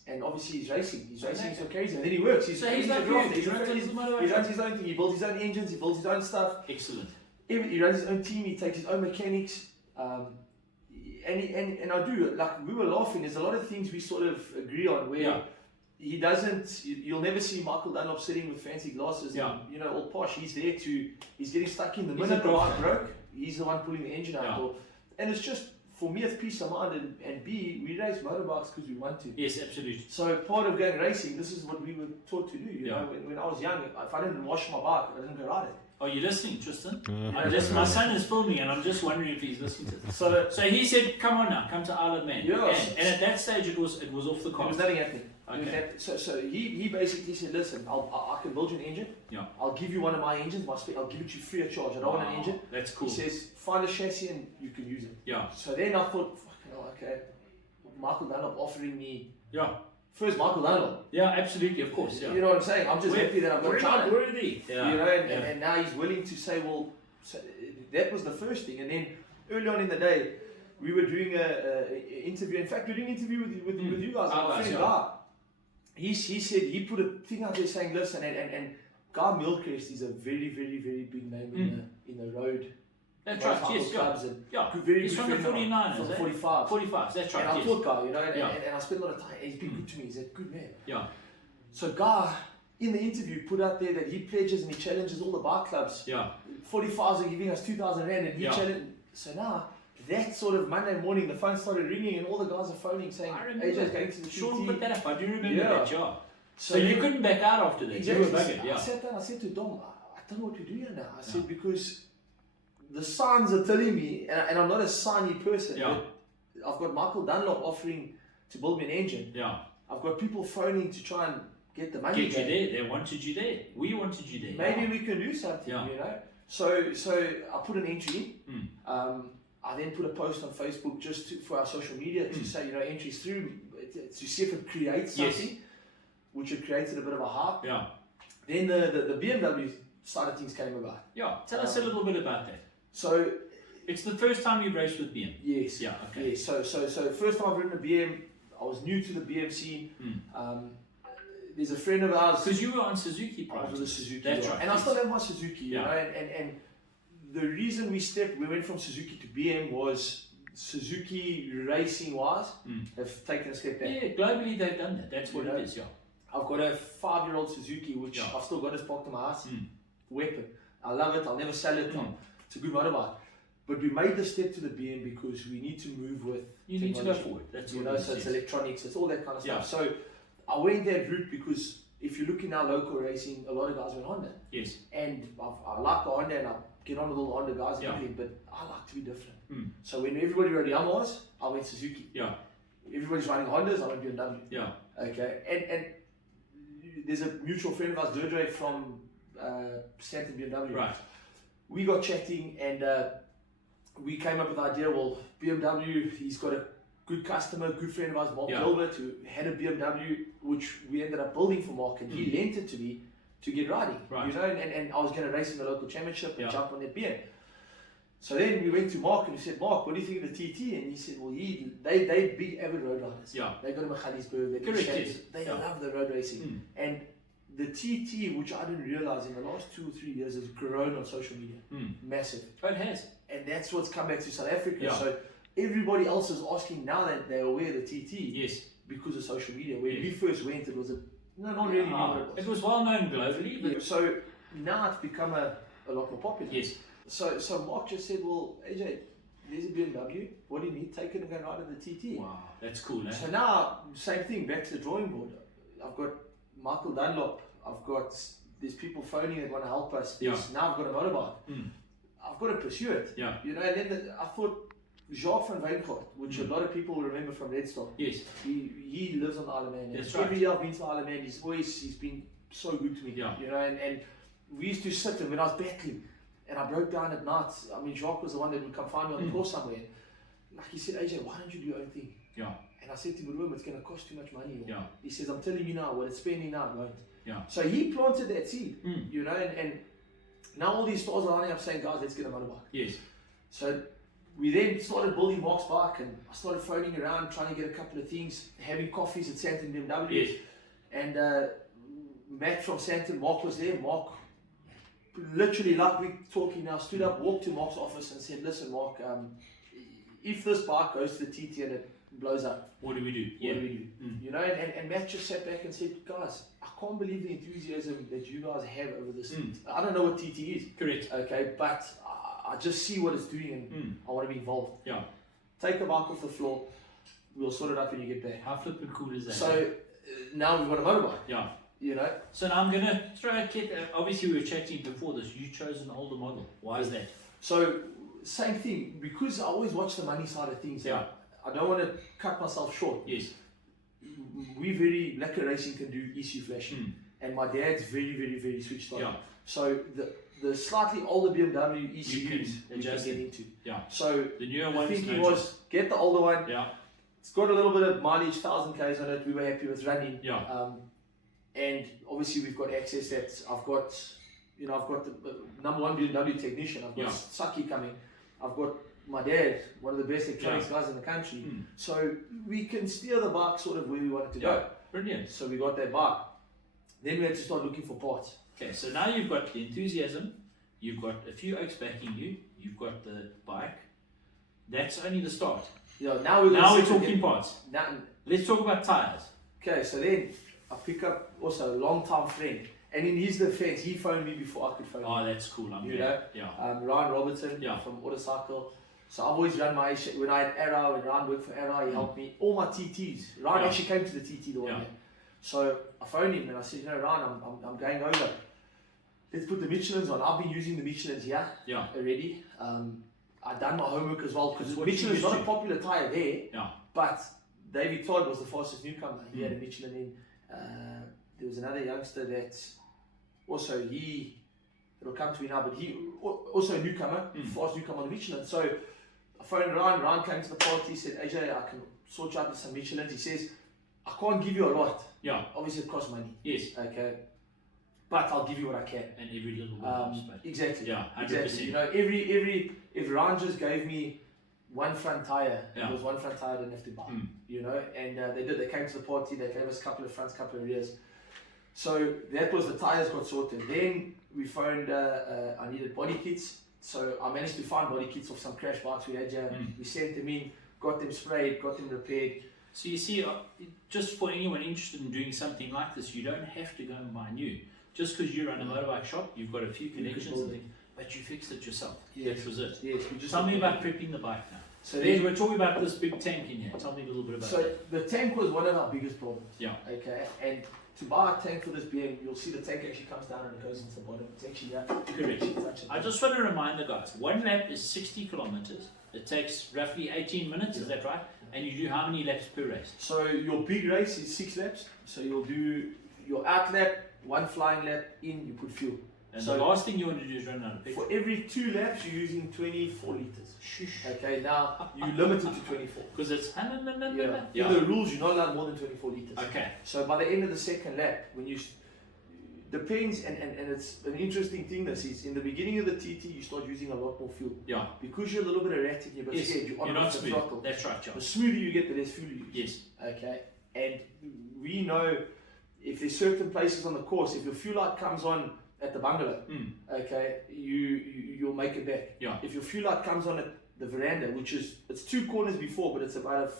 And obviously he's racing. He's racing, Okay. so crazy. And then he works. So he's like a you. grafter. He runs his He motorbike. runs his own thing. He builds his own engines. He builds his own stuff. Excellent. He runs his own team. He takes his own mechanics. And I do, like we were laughing, there's a lot of things we sort of agree on where Yeah. he doesn't, you'll never see Michael Dunlop sitting with fancy glasses Yeah. and, you know, all posh. He's there he's getting stuck in the He's minute a the bike drafter. broke, he's the one pulling the engine out. Yeah. And it's just, for me, it's peace of mind, and B, we race motorbikes because we want to. Yes, absolutely. So part of going racing, this is what we were taught to do. You Yeah. know, when I was young, if I didn't wash my bike, I didn't go ride it. Are you listening, Tristan? Yeah. My son is filming, and I'm just wondering if he's listening to this. So So he said, "Come on now, come to Isle of Man." Yeah. And at that stage, it was off the there cards. was nothing happening. Okay. So he basically said, listen, I can build you an engine. Yeah. I'll give you one of my engines. I'll give it to you free of charge. I don't want an engine. That's cool. He says, find a chassis and you can use it. Yeah. So then I thought, fucking hell, okay, Michael Dunlop offering me Yeah. first Michael Dunlop. Yeah. Absolutely. Of course. Yeah. You know what I'm saying? I'm just happy that I've got We're not China. worthy. Yeah. You know, and now he's willing to say, well, so that was the first thing. And then early on in the day, we were doing a interview. In fact, we were doing an interview with you guys. Our My guys, friend yeah. Guy. He said, he put a thing out there saying, listen, and Guy Milcrest is a very, very, very big name in the road. That's right. motorcycle Yes. Yeah. clubs and Yeah. very He's good from the friend of mine, 49ers. from the eh? 45. 45. That's right. And I Yes. taught Guy, you know, Yeah. and I spent a lot of time, and he's been good to me. He's a good man. Yeah. So Guy, in the interview, put out there that he pledges and he challenges all the bike clubs. Yeah. 45s are giving us 2,000 Rand, and he Yeah. challenged. So now, that sort of Monday morning, the phone started ringing, and all the guys are phoning saying, I remember. AJ's going to the Sean TT. put that up. I do remember Yeah. that. Yeah. So you couldn't back out after that. You were Exactly. buggered. I Yeah. sat down, I said to Dom, I don't know what to do here now. I said, because the signs are telling me, and I'm not a signy person, Yeah. but I've got Michael Dunlop offering to build me an engine. Yeah. I've got people phoning to try and get the money. Get you there. They wanted you there. We wanted you there. Maybe we can do something, Yeah. you know. So I put an entry in. Mm. I then put a post on Facebook just for our social media to say, you know, entries through to see if it creates Yes. something, which had created a bit of a hype. Yeah. Then the BMW side of things came about. Yeah. Tell us a little bit about that. So It's the first time you've raced with BM. yes, Yeah. Okay. yes. So first time I've ridden a BM. I was new to the BM scene. There's a friend of ours. Because you were on Suzuki I prior. was to with a this. Suzuki, That's yeah. right. And I yes. still have my Suzuki, you Yeah. know, and the reason we went from Suzuki to BM was Suzuki racing wise have taken a step back. Yeah, globally they've done that. That's what You know, it is. Yeah. I've got a 5-year-old Suzuki which Yeah. I've still got as parked in my house. Weapon. I love it. I'll never sell it. It's a good motorbike. But we made the step to the BM because we need to move with You need to go technology. forward. That's You what know, it is. so it's yes. electronics, it's all that kind of Yeah. stuff. So I went that route because if you look in our local racing, a lot of guys went Honda. Yes. And I like the Honda and I get on with all the Honda guys and Yeah. everything, but I like to be different. Mm. So when everybody rode Yamahas, I went Suzuki. Yeah. Everybody's riding Hondas, I went BMW. Yeah. Okay, and there's a mutual friend of ours, Deirdre from Stanton BMW. Right. We got chatting and we came up with the idea, well, BMW, he's got a good customer, good friend of ours, Mark Yeah. Gilbert, who had a BMW, which we ended up building for Mark, and he lent it to me to get riding. Right. You know, and I was going to race in the local championship and Yeah. jump on that BM. So then we went to Mark and we said, Mark, what do you think of the TT? And he said, well, they big avid road riders. Yeah. They go to Magaliesberg, they do Correct, Shades, yes. they Yeah. love the road racing. And the TT, which I didn't realize in the last 2 or 3 years, has grown on social media. Massive. Oh, it has. And that's what's come back to South Africa. Yeah. So everybody else is asking now that they're aware of the TT Yes. because of social media. When Yes. we first went, it was no one really knew what it was. It was well known globally, but So now it's become a lot more popular. yes. So Mark just said, well, AJ, there's a BMW. What do you need? Take it and go ride at the TT. Wow, that's cool, eh? So now, same thing, back to the drawing board. I've got Michael Dunlop. There's people phoning that want to help us. Now I've got a motorbike. I've got to pursue it. Yeah. You know, and then I thought Jacques van Wijngaard, which a lot of people will remember from Red Star. Yes. He lives on the Isle of Man. That's Every right. year I've been to the Isle of Man, he's been so good to me. Yeah. You know, and we used to sit and when I was battling and I broke down at night. I mean, Jacques was the one that would come find me on the course somewhere. Like he said, AJ, why don't you do your own thing? Yeah. And I said to him, it's going to cost too much money. Yeah. He says, I'm telling you now, what it's spending now, it won't. Yeah. So he planted that seed, you know, and now all these stores are lining up saying, guys, let's get a motorbike. Yes. So we then started building Mark's bike and I started phoning around, trying to get a couple of things, having coffees at Santon BMW. Yes. And Matt from Santon, Mark was there. Mark, literally like we're talking now, stood up, walked to Mark's office and said, listen, Mark, if this bike goes to the TT and it blows up, What do we do? what do we do? You know, and Matt just sat back and said, guys, I can't believe the enthusiasm that you guys have over this. I don't know what TT is. Correct. Okay, but I just see what it's doing and I want to be involved. Yeah. Take the bike off the floor, we'll sort it out when you get back. How flippin' cool is that? So now we've got a motorbike. yeah. You know, So now I'm going to throw a kid. Obviously, we were chatting before this. You chose an older model. Why is that? so same thing, because I always watch the money side of things. Yeah. I don't want to cut myself short. Yes. We very Lekker Racing can do ECU flashing, and my dad's very switched on. Yeah. So the slightly older BMW You ECUs can we can adjust get it. into. Yeah. So The newer the ones. thinking no was get the older one. Yeah. It's got a little bit of mileage, 1,000 k's on it. We were happy with running. Yeah. And obviously we've got access that I've got the number one BMW technician. I've got Yeah. Saki coming. I've got my dad, one of the best electronics guys in the country. Mm. So we can steer the bike sort of where we want it to go. Brilliant. So we got that bike. Then we had to start looking for parts. Okay, so now you've got the enthusiasm, you've got a few oaks backing you, you've got the bike. That's only the start. Now we're talking parts. Now, Let's talk about tyres. okay, so then I pick up also a long time friend. And in his defense, he phoned me before I could phone him. Oh, that's cool. I'm You glad. know? Yeah. Ryan Robertson Yeah. from Autocycle. So I've always run my when I had Arrow and Ryan worked for Arrow, he helped me. All my TTs. Ryan Yeah. actually came to the TT the one Yeah. day. So I phoned him and I said, Ryan, I'm going over. Let's put the Michelins on. I've been using the Michelins here Yeah. already. I've done my homework as well because That's what you Michelin's used not to. a popular tyre there. Yeah. But David Todd was the fastest newcomer. He had a Michelin in. There was another youngster that also it'll come to me now, but he also a newcomer, fast newcomer on the Michelin. So I phoned Ryan. Ryan came to the party. He said, AJ, I can sort you out with some Michelins. He says, I can't give you a lot. Yeah. Obviously, it costs money. Yes. Okay. But I'll give you what I can. And every little bit helps, but Exactly. Yeah, 100%. Exactly. You know, if Ryan just gave me one front tire, Yeah. it was one front tire I didn't have to buy. Mm. You know, and they did. They came to the party. They gave us a couple of fronts, couple of rears. So that was the tires got sorted. Then we found I needed body kits. So I managed to find body kits of some crash bikes we had here. We sent them in, got them sprayed, got them repaired. So you see, just for anyone interested in doing something like this, you don't have to go and buy new. Just because you run a motorbike shop, you've got a few connections and things, but you fixed it yourself. Yes. That was it. Yes, we just Tell me about prepping the bike now. So Then we're talking about this big tank in here. Tell me a little bit about So that. the tank was one of our biggest problems. Yeah. Okay, and to buy a tank for this BM, you'll see the tank actually comes down and it goes into the bottom. It's actually Correct. touch it. I just want to remind the guys, one lap is 60 kilometers. It takes roughly 18 minutes, is that right? And you do how many laps per race? So your big race is 6 laps. So you'll do your out lap, one flying lap in, you put fuel. And So- the last thing you want to do is run out of petrol. For every 2 laps, you're using 24 liters. Shush. Okay, now you limit it to 24. Because it's... In Yeah. the rules, you're not allowed more than 24 liters. Okay. So by the end of the second lap, when you depends, and it's an interesting thing. This is in the beginning of the TT, you start using a lot more fuel Yeah. because you're a little bit erratic. You're a bit Yes. scared. You're on You're not the smooth. throttle. That's right, John. The smoother you get, the less fuel you use. Yes. Okay, and we know if there's certain places on the course, if your fuel light comes on at the bungalow, okay, you'll make it back. Yeah. If your fuel light comes on at the veranda, which is it's 2 corners before, but it's about a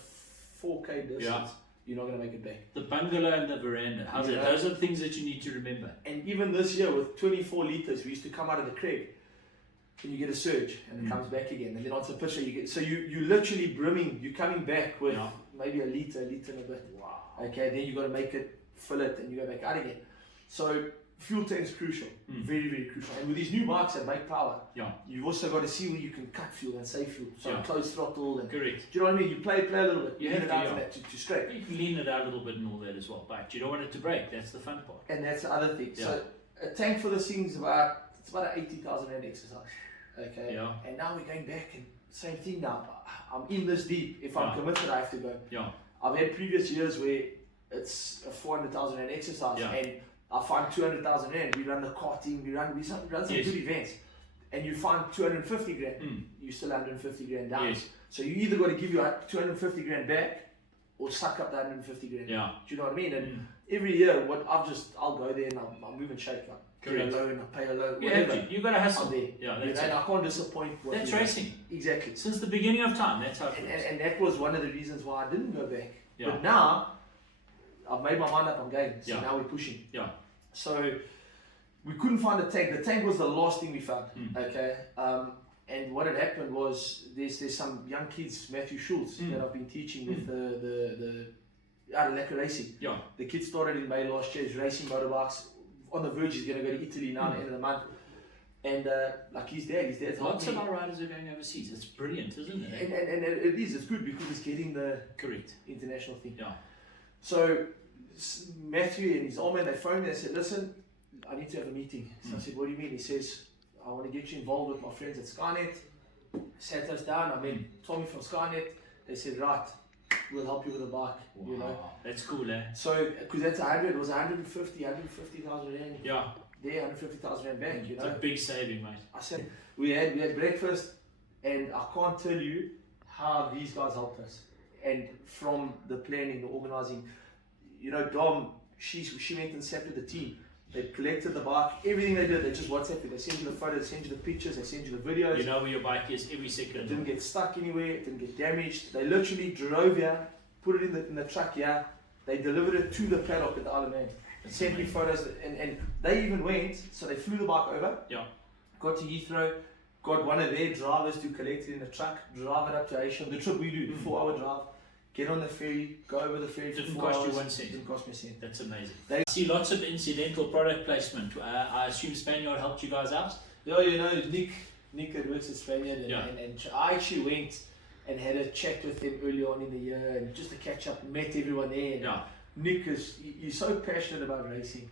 4K distance, Yeah. you're not going to make it back. The bungalow and the veranda. How's Yeah. it? Those are the things that you need to remember. And even this year with 24 liters, we used to come out of the Craig and you get a surge and it comes back again. And then onto Pisher, you get so you literally brimming. You're coming back with Yeah. maybe a liter and a bit. Wow. Okay, then you got to make it, fill it, and you go back out again. So fuel tank is crucial, very crucial. And with these new bikes that make power, Yeah. you've also got to see where you can cut fuel and save fuel. So Yeah. closed throttle and Correct. do you know what I mean? You play a little bit. You lean have it to, out yeah. to that to straight. You can lean it out a little bit and all that as well, but you don't want it to break. That's the fun part. And that's the other thing. Yeah. So a tank for this thing is about an 80,000 rand exercise. Okay. Yeah. And now we're going back and same thing now. I'm in this deep. If I'm Yeah. committed, I have to go. Yeah. I've had previous years where it's a 400,000 rand exercise Yeah. and I find 200,000 rand. We run the karting, we run some Yes. good events, and you find 250 grand. You still 150 grand down. Yes. So you either got to give your 250 grand back or suck up the 150 grand. Yeah. Do you know what I mean? And every year, I'll go there and I'll move and shake. I'll get Correct. a loan, I'll pay a loan, You whatever. have to. You've got to hustle. I'm there. Yeah, You that's know, and it. I can't disappoint. What That's we do. racing. Exactly. Since the beginning of time, that's how it And, works. and that was one of the reasons why I didn't go back. Yeah. But now, I've made my mind up, I'm going. So Yeah. now we're pushing. Yeah. So we couldn't find a tank. The tank was the last thing we found. Hmm. Okay. And what had happened was there's some young kids, Matthew Schultz, that I've been teaching with the out of Lekker Racing. Yeah. The kid started in May last year. He's racing motorbikes. On the verge, he's going to go to Italy now at the end of the month. And like his dad's Lots of helping. our riders are going overseas. It's brilliant, isn't it? And it is. It's good because it's getting the Correct. international thing. Yeah. So Matthew and his old man, they phoned me and said, listen, I need to have a meeting. So I said, what do you mean? He says, I want to get you involved with my friends at Skynet. Sat us down. I mean, Tommy from Skynet. They said, right, we'll help you with the bike. Wow. You know. That's cool, eh? So, because that's 100, it was 150,000 rand. Yeah. There, 150,000 rand back. You It's know. a big saving, mate. I said we had breakfast, and I can't tell you how these guys helped us. And from the planning, the organising, you know, Dom, she went and sat with the team. They collected the bike, everything they did, they just WhatsApp it. They send you the photos, they send you the pictures, they send you the videos. You know where your bike is every It second. didn't get stuck anywhere, it didn't get damaged. They literally drove here, put it in the truck here. They delivered it to the paddock at the Isle of Man. That's Sent me amazing. photos, and they even went, so they flew the bike over. Yeah. Got to Heathrow, got one of their drivers to collect it in the truck, drive it up to Asia. The trip we do, 4-hour drive, get on the ferry, go over the ferry for Didn't 4 cost you hours. 1 cent. Didn't cost me a cent. That's amazing. They- I see lots of incidental product placement. I assume Spaniard helped you guys out? Yeah, you know, Nick that works at Spaniard, and, Yeah. and I actually went and had a chat with him early on in the year, and just to catch up, met everyone there. And Yeah. Nick he's so passionate about racing.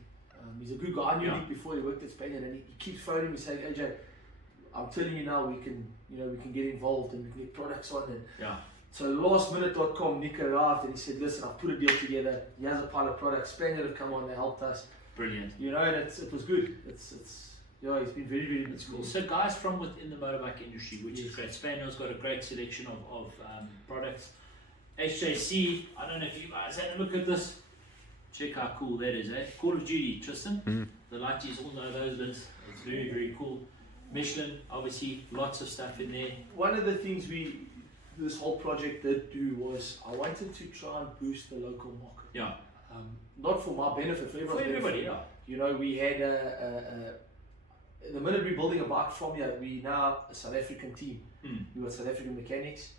He's a good guy. I knew Yeah. Nick before he worked at Spaniard, and he keeps phoning me saying, AJ, I'm telling you now, we can get involved and we can get products on. And Yeah. so lastminute.com, Nick arrived and he said, listen, I've put a deal together. He has a pile of products. Spaniard have come on, they helped us. Brilliant. You know, and it was good. It's yeah, it's been very, very good. That's cool. So guys from within the motorbike industry, which is Yes. great. Spaniel's got a great selection of products. HJC, I don't know if you guys had a look at this. Check how cool that is, eh? Call of Duty, Tristan. The lighties all know those lids. It's very, very cool. Michelin, obviously, lots of stuff in there. One of the things this whole project did do was I wanted to try and boost the local market. Yeah. Not for my benefit, for For everyone's everybody, benefit. yeah. You know, we had the minute we're building a bike from here, we now a South African team. We got South African mechanics,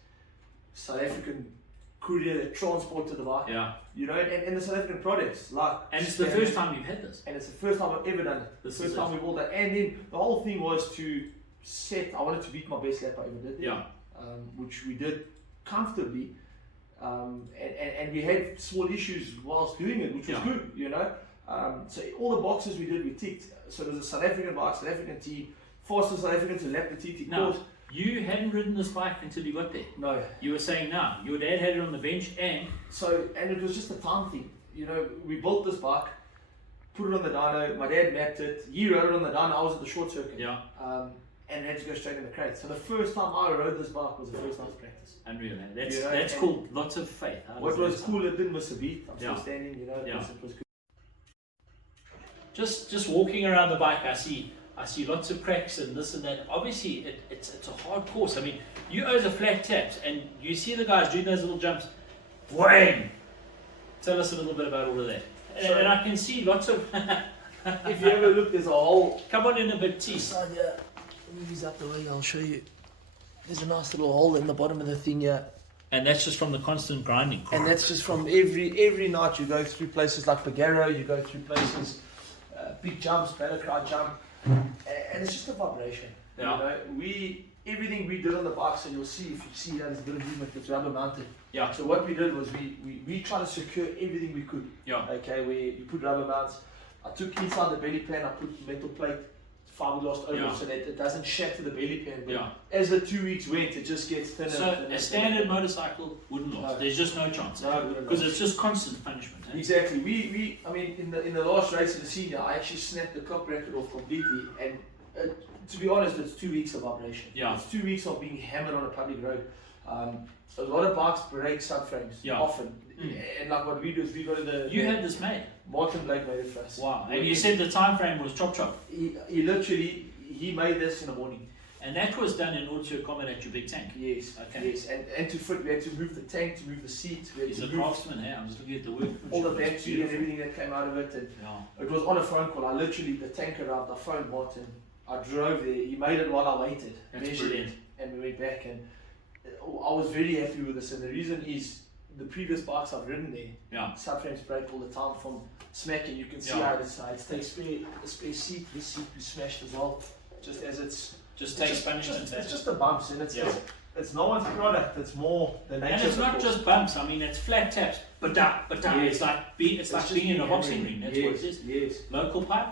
South African courier that transported the bike. Yeah. You know, and the South African products like. And it's the Spaniard. first time you've had this. And it's the first time I've ever done it. This First is time it. we've all done it. And then the whole thing was to set. I wanted to beat my best lap I ever did. There, Yeah. which we did comfortably. And we had small issues whilst doing it, which was Yeah. good, you know. So all the boxes we did, we ticked. So there's a South African bike, South African team, fastest South African to lap the TT Now, course. you hadn't ridden this bike until you got there. No. You were saying now, your dad had it on the bench and So, and it was just a time thing. You know, we built this bike, put it on the dyno, my dad mapped it, he rode it on the dyno, I was at the short circuit. yeah, And had to go straight in the crate. So the first time I rode this bike was the first night's practice. unreal. Eh? That's You know, that's and cool. Lots of faith. How What does was that sound? cool, it didn't miss a beat. I'm Yeah. still standing, you know, it Yeah. was good. Just walking around the bike, I see lots of cracks and this and that. Obviously, it's a hard course. I mean, you owe the flat taps, and you see the guys doing those little jumps. Whang! Tell us a little bit about all of that. So- And I can see lots of. If you ever look, there's a hole. Come on in a bit, T. Inside here, move these up the way, I'll show you. There's a nice little hole in the bottom of the thing here. And that's just from the constant grinding. And that's just from every night you go through places like Pagero, you go through places, big jumps, Battlecry jump, and it's just a vibration. Yeah. You know, everything we did on the bike, so you'll see, if you see there's a bit of movement, it's rubber mounted. Yeah. So what we did was we tried to secure everything we could. Yeah. Okay, we put rubber mounts. I took inside the belly pan, I put metal plate, fiberglass over Yeah. it so that it doesn't shatter the belly pan. But Yeah. as the 2 weeks went, it just gets thinner. So and thinner. a standard motorcycle wouldn't last. No. There's just no chance. No, it wouldn't Because last. it's just constant punishment. Eh? Exactly. I mean, in the last race of the senior, I actually snapped the clock record off completely. And to be honest, it's 2 weeks of operation. Yeah. It's 2 weeks of being hammered on a public road. A lot of bikes break subframes. Yeah. Often. Mm. And like what we do is we go to the. You had this made. Martin Blake made it for us. Wow. And you said the time frame was chop. He literally made this in the morning. And that was done in order to accommodate your big tank. Yes. Okay. Yes. And to fit, we had to move the tank, to move the seat. We had He's to a move craftsman here. I'm just looking at the work. all the battery and everything that came out of it. And Yeah. it was on a phone call. I literally, the tank arrived, I phoned Martin, I drove there, he made it while I waited, That's measured brilliant. it, and we went back. And I was very happy with this. And the reason is the previous bikes I've ridden there, Yeah. subframes break all the time from smacking. You can see Yeah. how this takes a spare seat. This seat we smashed as well, just as it's Just it's takes punishment. It's just the bumps, and Yeah. it's no one's product. It's more the nature. And it's of the not course. just bumps. I mean, it's flat taps. But Yes. it's like being just being in a boxing hammering. ring. That's yes, what it is. Yes. Local pipe.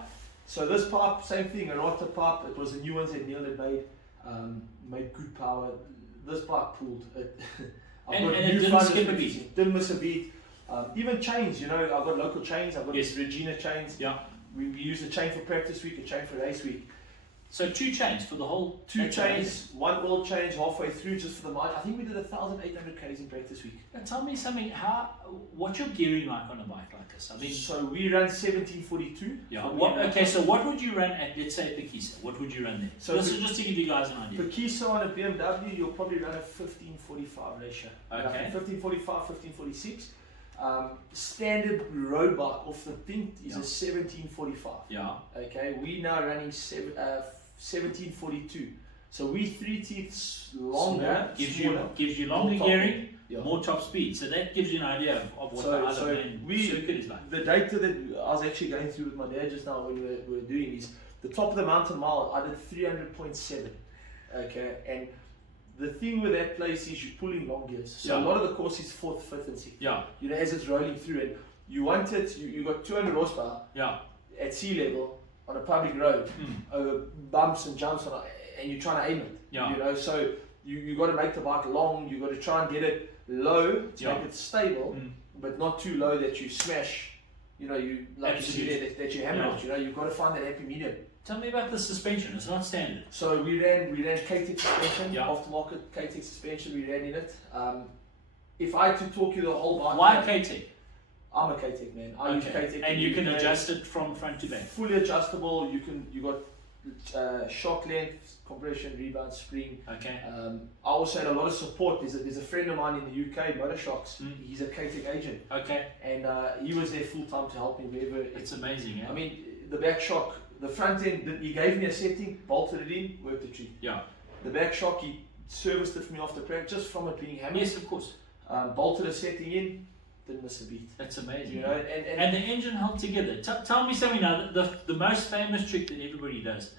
So this pipe, same thing, a rotor pipe. It was the new ones that Neil had made good power. This pipe pulled. I've And got it new didn't fronts skip a with beat. it. Didn't miss a beat. Even chains, I've got local chains. I've got Yes. Regina chains. Yeah. We use a chain for practice week, a chain for race week. So 2 chains for the whole. Two that's chains, one oil change halfway through just for the mile. I think we did 1,800 k's in practice week. amazing. Tell me something. What's your gearing like on a bike like this? I mean, So we ran 1742. yeah. for What? me. Okay. So what would you run at? Let's say Pekisa. What would you run there? So this the- is just to give you guys an idea. For Kisa on a BMW, you'll probably run a 1545 ratio. Okay. 1545, 1546. Standard road bike off the pink is Yeah. a 1745. Yeah. Okay, we now running 1742. So we 3 teeths longer. Smaller, gives you longer more top gearing, speed. Yeah. more top speed. So that gives you an idea of what So- the other so main we- circuit is like. The data that I was actually going through with my dad just now when we were doing is the top of the mountain mile, I did 300.7. Okay, and the thing with that place is you're pulling long gears. So Yeah. a lot of the course is 4th, 5th, and 6th. Yeah. As it's rolling through, and you want it, you got 200 horsepower Yeah. at sea level on a public road Mm. over bumps and jumps, and you're trying to aim it. Yeah. So you got to make the bike long. You got to try and get it low to Yeah. make it stable, Mm. but not too low that you smash. You like you see Absolutely. there that you hammer Yeah. it. You've got to find that happy medium. Tell me about the suspension. It's not standard. So we ran K-Tech suspension, Yeah. aftermarket K-Tech suspension. We ran in it. If I had to talk you the whole bike, Why K-Tech? I'm a K-Tech man. I use K-Tech. And you can UK. adjust it from front to back. Fully adjustable. You got shock length, compression, rebound, spring. Okay. I also had a lot of support. There's a friend of mine in the UK, Motor Shocks. Mm. He's a K-Tech agent, Okay. and he was there full time to help me wherever. It's amazing, I eh? mean, the back shock, the front end, he gave me a setting, bolted it in, worked the treat. Yeah. The back shock, he serviced it for me after practice, just from it being hammered. Yes, of course. Bolted a setting in, didn't miss a beat. That's amazing. And And the engine held together. Tell me something now. The most famous trick that everybody does,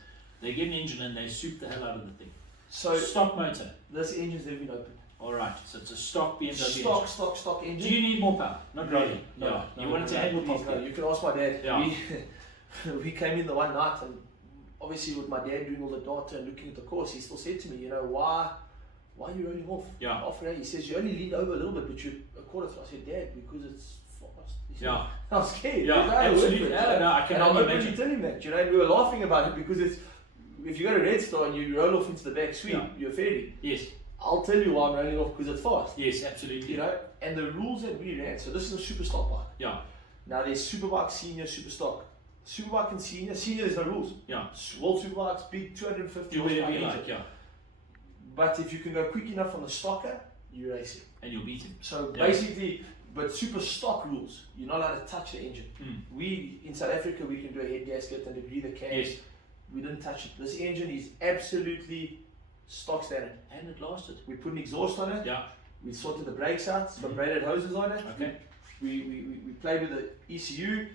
they get an engine and they soup the hell out of the thing. so Stock motor. this engine's never been opened. All right. So it's a stock BMW Stock engine. engine. Do you need more power? Not really. No, Yeah. no, You want it to no, handle please, properly. no. You can ask my dad. Yeah. We came in the one night, and obviously with my dad doing all the data and looking at the course, he still said to me, why are you rolling off? Yeah. Off rate. He says you only leaned over a little bit, but you're a quarter through. I said, Dad, because it's fast. He said, Yeah. I'm scared. Yeah, There's no other word absolutely. for it, Yeah, no, I can and I'm only openly imagine. telling that, and we were laughing about it because it's if you go to Red Star and you roll off into the back sweep, Yeah. you're fairy. Yes. I'll tell you why I'm rolling off because it's fast. Yes, absolutely. And the rules that we ran. So this is a super stock bike. Yeah. Now there's Superbike Senior, Super Stock. Superbike and Senior, there's no rules. Yeah. World Superbikes, big 250 Do whatever horsepower you engine. like, yeah. But if you can go quick enough on the stocker, you race it. And you'll beat him. So Yeah. basically, but super stock rules, you're not allowed to touch the engine. Mm. We, in South Africa, we can do a head gasket and a breather can. Yes. We didn't touch it. This engine is absolutely stock standard. And it lasted. We put an exhaust on it. Yeah. We sorted the brakes out, it's got Mhm. braided hoses on it. Okay. We played with the ECU,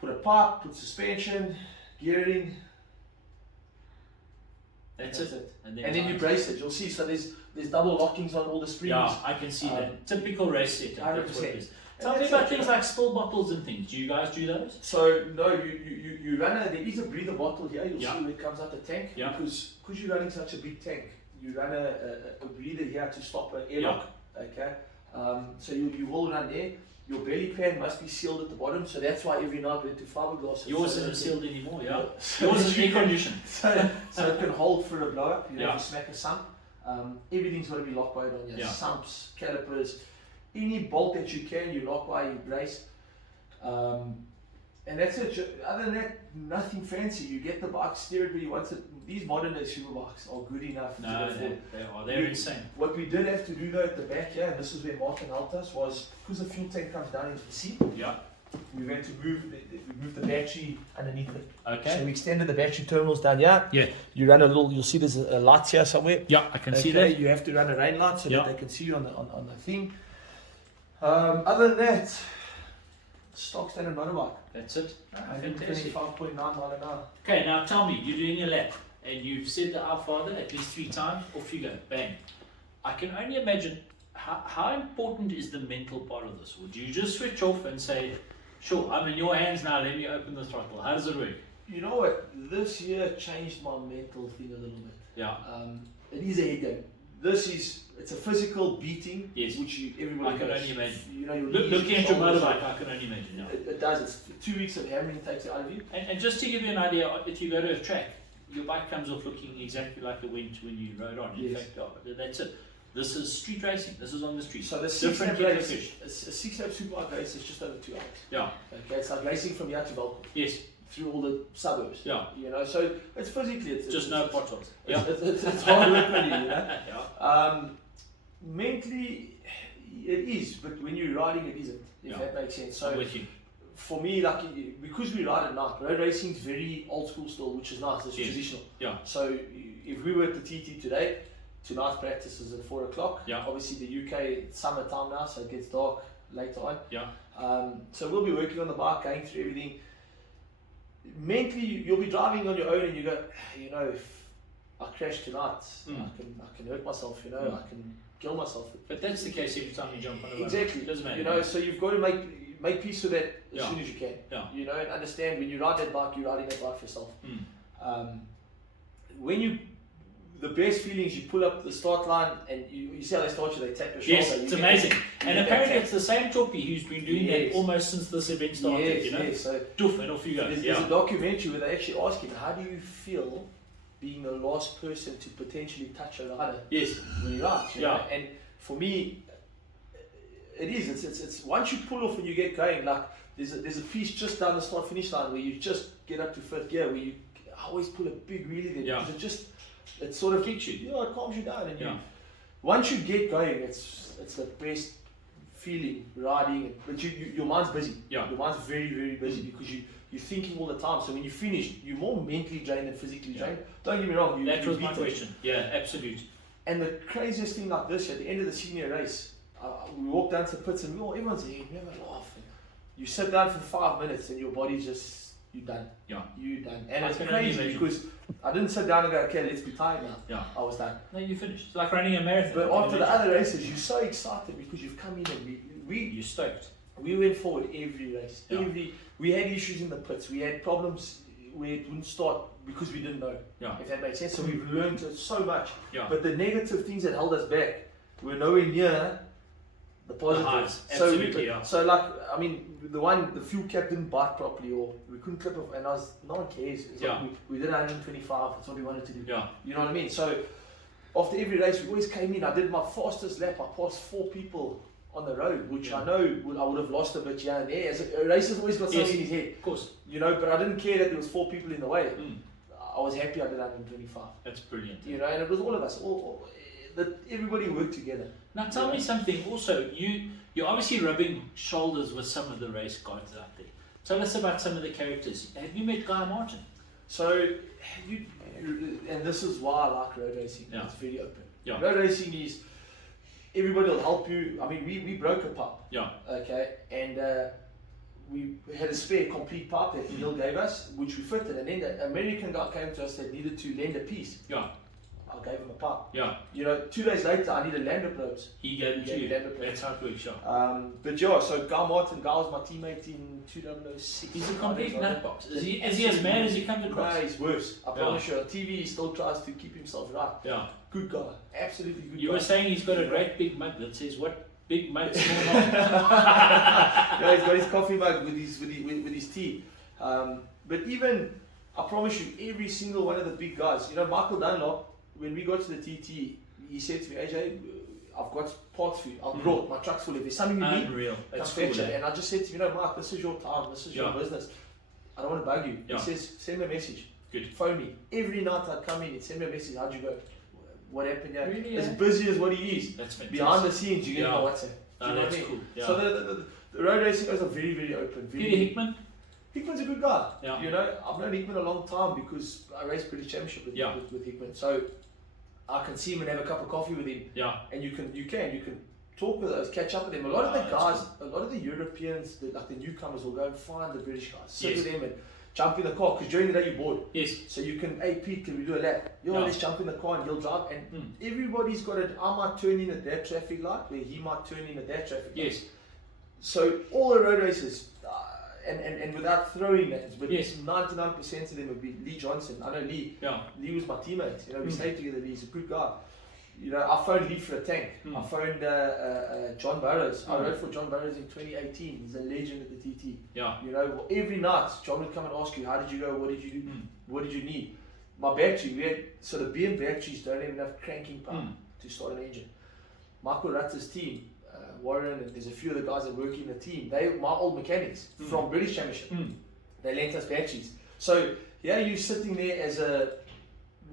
put a pipe, put suspension, gearing. That's it. And And then you brace it. You'll see. So there's double lockings on all the springs. Yeah, I can see that. Typical race setup. That's what it 100%. is. And Tell me that's about it. things like spill bottles and things. Do you guys do those? So no, you run there is a breather bottle here. You'll Yeah. see where it comes out the tank. Yeah. Because you're running such a big tank, you run a breather here to stop an airlock. Okay. So you will run there. Your belly pan must be sealed at the bottom, so that's why every night we went to fiberglass. Yours so isn't that sealed anymore, yeah? So Yours that is you air can- conditioned. so it can hold for a blow up. You know, Yeah. if you smack a sump. Everything's got to be lock weight on your Yeah. sumps, calipers, any bolt that you can, you lock weight, you brace. And that's it. Other than that, nothing fancy. You get the bike, steer it where you want it. These modern day super bikes are good enough. to No, go they forward. are. They're insane. What we did have to do though at the back here, and this is where Martin helped us, was because the fuel tank comes down into the seat, Yeah. we went to move the battery underneath it. So Okay. we extended the battery terminals down here. Yeah. You run a little. You'll see there's a light here somewhere. Yeah, I can see Okay, that. you have to run a rain light so Yeah. that they can see you on the thing. Other than that, stock standard motorbike. That's it. Fantastic. 25.9 mile an hour. Okay, now tell me, you're doing a lap and you've said the Our Father at least 3 times, off you go, bang. I can only imagine how important is the mental part of this? Would you just switch off and say, sure, I'm in your hands now, let me open the throttle? How does it work? You know what? This year changed my mental thing a little bit. Yeah. It is a head game. It's a physical beating, Yes. which everybody I can knows. only imagine. You know, your Looking at your shoulders, motorbike, I can only imagine. Yeah. It does. It's 2 weeks of hammering takes it out of you. And just to give you an idea, if you go to a track, your bike comes off looking exactly like it went when you rode on. In Yes. fact, that's it. This is street racing. This is on the street. So the Different 6 lap kettle race, fish. a 6 lap superbike race is just over 2 hours. Yeah. Okay, it's like racing from here to Velkom Yes. through all the suburbs. Yeah. You know, so it's physically Just no potholes. It's, Yeah. it's hard work on you, you know. Yeah. Mentally, it is, but when you're riding, it isn't. If Yeah. that makes sense. I'm So with you. for me, like because we ride at night, road racing is very old school still, which is nice. It's Yes. traditional. Yeah. So if we were at the TT today, tonight's practice is at 4 o'clock. Yeah. Obviously the UK it's summertime now, so it gets dark later on. Yeah. So we'll be working on the bike, going through everything. Mentally, you'll be driving on your own, and you go, you know, if I crash tonight, I can hurt myself. You know, I can kill myself. But that's the case every time you jump on a bike. Exactly. Doesn't matter. You know, so you've got to make peace with that as Yeah. soon as you can. Yeah. You know, and understand when you ride that bike, you're riding that bike for yourself. Mm. The best feeling is you pull up the start line and you see how they start you, they tap your shoulder. Yes, you it's get amazing. that- And you get apparently that it's the same Toppy who's been doing Yes. that almost since this event started, Yes, you know? yes. So Doof, and off you go. there's a documentary where they actually ask him, how do you feel being the last person to potentially touch a rider Yes. when he rides? You Yeah. know? And for me, it is. It's once you pull off and you get going, like there's a piece just down the start finish line where you just get up to 5th gear, where you always pull a big wheelie there Yeah. because it sort of kicks you. You know, it calms you down, and Yeah. once you get going, it's the best feeling riding. But your mind's busy. Yeah. Your mind's very very busy because you're thinking all the time. So when you finish, you're more mentally drained than physically drained. Don't get me wrong. That you was my beat it. question. Yeah, absolute. And the craziest thing like this, at the end of the senior race, we walk down to the pits and everyone's there, we have a laugh. And you sit down for 5 minutes and your body's just, you're done. Yeah. You're done. And I it's can only crazy imagine. because I didn't sit down and go, okay, let's be tired now. Yeah. I was done. No, you finished. It's like running a marathon. But I can after the imagine. other races, you're so excited because you've come in and You're stoked. we went forward every race. Yeah. We had issues in the pits. We had problems where it wouldn't start because we didn't know. Yeah. If that makes sense. So we've learned so much. Yeah. But the negative things that held us back were nowhere near the positives. highs, So absolutely, yeah. So like, I mean, the fuel cap didn't bite properly, or we couldn't clip it, and no one cares. It's Yeah. like we did 125. That's what we wanted to do. Yeah. You know what I mean? So after every race, we always came in. I did my fastest lap. I passed 4 people on the road, which Yeah. I know I would have lost a bit here and there. As a racer's always got something Yes. in his head, Of course. you know. But I didn't care that there was 4 people in the way. Mm. I was happy I did 125. That's brilliant. You know, and it was all of us. That everybody worked together. Now tell me something also, you're obviously rubbing shoulders with some of the race guards out there. Tell us about some of the characters. Have you met Guy Martin? So, and this is why I like road racing. Yeah. It's very open. Yeah. Road racing is, everybody will help you. I mean, we broke a pipe, Yeah. okay, and we had a spare complete pipe that Neil gave us, which we fitted, and then the American guy came to us that needed to lend a piece. Yeah. I gave him a pipe. Yeah. You know, 2 days later, I needed lander probes. He gave it to you. Yeah, That's how it works, yeah. But yeah, so Guy Martin, Guy was my teammate in 2006. He's a complete nutbox. Is he as Absolutely. mad as he comes across? No, he's worse. I Yeah. promise you. On TV, he still tries to keep himself right. Yeah. Good guy. Absolutely good You guy. were saying he's got a great big mug that says what? Big mug, small mug. Yeah, he's got his coffee mug with his tea. But even, I promise you, every single one of the big guys, you know, Michael Dunlop, when we got to the TT, he said to me, AJ, I've got parts for you. I've brought my truck's full. If there's something you need, Unreal. come That's fetch cool. it. Eh? And I just said to him, you know, Mark, this is your time. This is your Yeah. business. I don't want to bug you. Yeah. He says, send me a message. Good. Phone me. Every night I'd come in, he'd send me a message. How'd you go? What happened? Yeah. Really, As eh? busy as what he is. That's fantastic. Behind the scenes, you get Yeah. my WhatsApp. Do Oh, you know what that's I mean? cool. Yeah. So the road racing guys are very, very open. Very, Peter Hickman? Hickman's a good guy. Yeah. You know, I've known Hickman a long time because I raced British Championship Yeah. with Hickman. So I can see him and have a cup of coffee with him, Yeah. and you can talk with those, catch up with them. A lot of the that's guys, a lot of the Europeans, like the newcomers, will go and find the British guys, sit Yes. with them and jump in the car, because during the day you're bored. Yes. So you can, hey Pete, can we do a lap? Yo, Yeah. let's jump in the car and he'll drive. And everybody's got it. I might turn in at that traffic light, where he might turn in at that traffic light. Yes. So all the road races, and without throwing names, but Yes. 99% of them would be Lee Johnson. I know Lee. Yeah. Lee was my teammate. You know, we stayed together. Lee's a good guy. You know, I phoned Lee for a tank. I phoned John Burrows. I rode for John Burrows in 2018. He's a legend at the TT. Yeah. You know, every night John would come and ask you, how did you go? What did you do? What did you need? My battery, so the BM batteries don't have enough cranking power to start an engine. Michael Rutter's team, Warren, and there's a few of the guys that work in the team. They my old mechanics from British Championship. They lent us batteries. So yeah, you sitting there as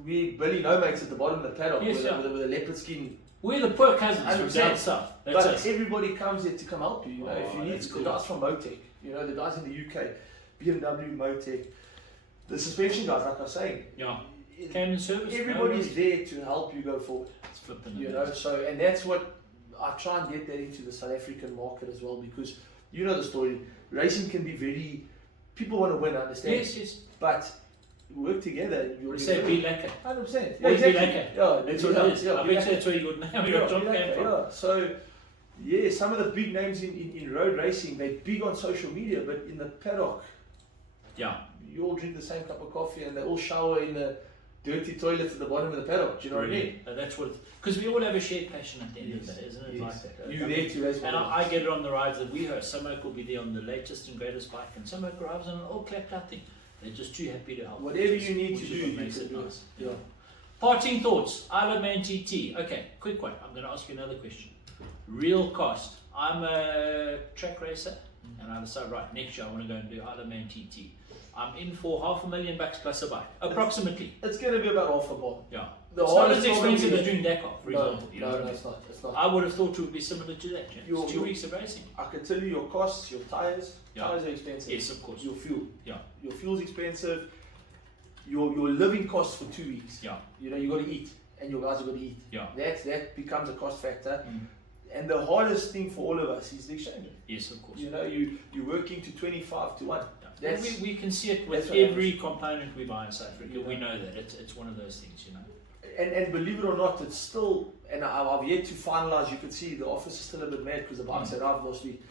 Billy No Mates at the bottom of the paddock Yes, with, yeah. with a leopard skin. We're the poor cousins from 100%. down south. That's But us. everybody comes there to come help you. You know, if you Oh, need that's the cool. guys from Motec, you know, the guys in the UK, BMW, Motec, the suspension guys, like I was saying. Yeah. Came in service. Everybody's there to help you go forward. It's flipping You amazing. know, so and that's what I try and get that into the South African market as well, because you know the story. Racing can be very, people want to win, I understand. Yes, yes. But work together. You'll We say be lekker. 100%. Or be exactly. lekker. Yeah, That's be what it is. yeah, I be bet lekker. that's where you got now. Yeah, Your job be came lekker, from. yeah. So, yeah, some of the big names in road racing, they're big on social media, but in the paddock, Yeah. you all drink the same cup of coffee and they all shower in the dirty toilets at the bottom of the paddock. Do you know what I mean? Brilliant. That's what. Because we all have a shared passion at the end of the day, isn't it? Yes. Like that. You there too as well. And I get it on the rides that we host. Some oak will be there on the latest and greatest bike, and some oak arrives on an old clapped out thing. They're just too happy to help. Whatever which is- you need which to is do, what you makes can it do. nice. Yeah. Parting thoughts. Isle of Man TT. Okay, quick one. I'm going to ask you another question. Real cost. I'm a track racer, and I decide right next year I want to go and do Isle of Man TT. I'm in for $500,000 plus a bike, approximately. It's going to be about half a bomb. Yeah. The It's not hardest as expensive problem as doing Dakar, for No, example. You know no, what I no, mean? it's not. It's not. I would have thought it would be similar to that, James. You're- It's 2 weeks of racing. I can tell you your costs, your tires. Yeah. Tires are expensive. Yes, of course. Your fuel. Yeah. Your fuel's expensive. Your living costs for 2 weeks. Yeah. You know, you got to eat, and your guys have got to eat. Yeah. That becomes a cost factor. Mm. And the hardest thing for all of us is the exchange rate. Yes, of course. You know, you're working to 25 to 1. Yeah. That's- we can see it with that's what every component we buy in South Africa. Yeah. We know that. It's one of those things, you know. And believe it or not, it's still, and I've yet to finalize. You can see the office is still a bit mad because the bikes arrived last week.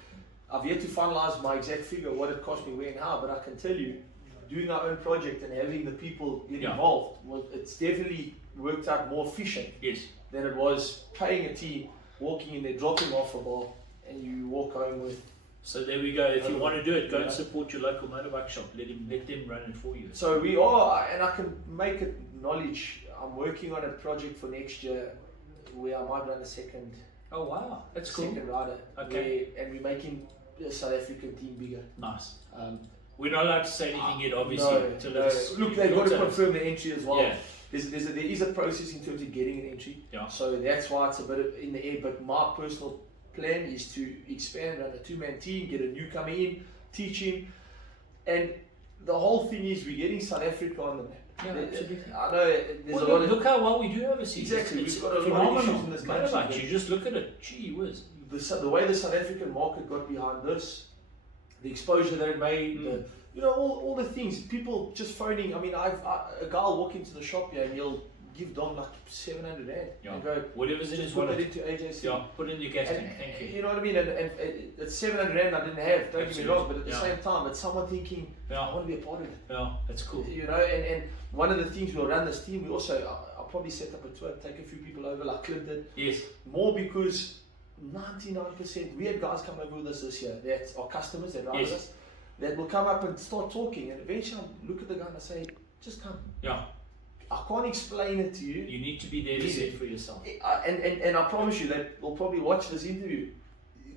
I've yet to finalize my exact figure, what it cost me, where and how, but I can tell you, doing our own project and having the people get Yeah. involved, it's definitely worked out more efficient Yes. than it was paying a team, walking in there, dropping off a bar, and you walk home with. So there we go. If you want to do it, go Yeah. and support your local motorbike shop. Let them run it for you. So we are, and I can make it knowledge. I'm working on a project for next year where I might run a second Oh wow, that's cool. second rider. Okay. And we're making the South African team bigger. Nice. Um, We're not allowed to say anything yet, obviously. no, until no. it's Look, they've got to looked at. confirm the entry as well. Yeah. There is a process in terms of getting an entry. Yeah. So that's why it's a bit in the air. But my personal plan is to expand, run a two-man team, get a newcomer in, teach him, and the whole thing is we're getting South Africa on the map. Yeah, absolutely. I know there's Well, a lot of look how well we do overseas. Exactly, It's we've got a lot of phenomenal. issues in this country, Motorbikes, but- you just look at it. Gee whiz. the way the South African market got behind this, the exposure that it made, all the things. People just phoning. I mean, a guy will walk into the shop here and he'll give Dom like 700 rand Yeah. and go, Whatever's in just his put it wallet. into AJC. Yeah, put it in your gas And, tank. Thank you. you know what I mean? And it's 700 rand I didn't have, don't get me Absolutely. wrong, but at the Yeah. same time, it's someone thinking, I Yeah, want to be a part of it. yeah, that's cool. You know, and one of the things we'll run this team, we also, I'll probably set up a tour, take a few people over like Clint did, Yes. more because 99%, we had guys come over with us this year that are customers that ride Yes. with us, that will come up and start talking, and eventually I'll look at the guy and I say, just come. Yeah. I can't explain it to you. You need to be there to Be see there. it for yourself. And I promise you that will probably watch this interview.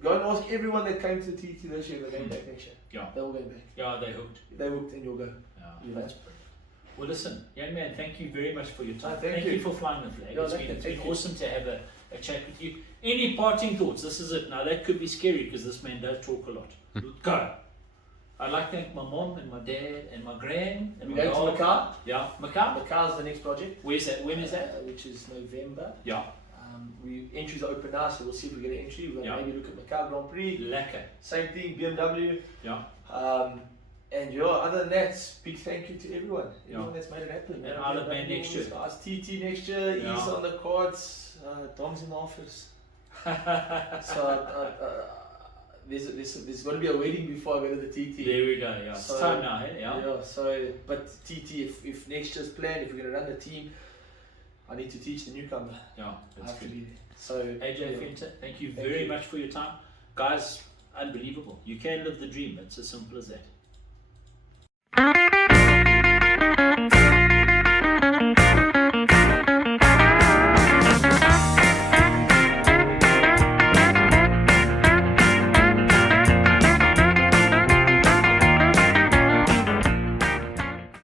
Go and ask everyone that came to TT this year, they're going back next year. Yeah. They're all going back. Yeah, they hooked. They hooked and you'll go. Yeah, You that's know. brilliant. Well, listen, young man, thank you very much for your time. Thank you you. for flying the flag. Yeah, It's thank been you. awesome to have a chat with you. Any parting thoughts? This is it. Now, that could be scary because this man does talk a lot. Go. I'd like to thank my mom and my dad and my gran and We're my going to dog. Macau. Yeah, Macau. Macau's the next project. Where's that? When is that? Which is November. Yeah. Entries are open now, so we'll see if we get an entry. We're going to Yeah. maybe look at Macau Grand Prix. Lekker. Same thing, BMW. Yeah. And yeah, other than that, big thank you to everyone. Everyone Yeah. that's made it happen. And Isle of Man next year. Guys, TT next year, Yeah. East on the cards, Dom's in the office. So there's going to be a wedding before I go to the TT. There we go. Yeah. So, it's time now. Hey? Yeah. So, but TT, if next year's plan, if we're going to run the team, I need to teach the newcomer. Yeah. I That's have to good. be there. So, AJ yeah. Fenter, thank you Thank very you. much for your time. Guys, unbelievable. You can live the dream. It's as simple as that.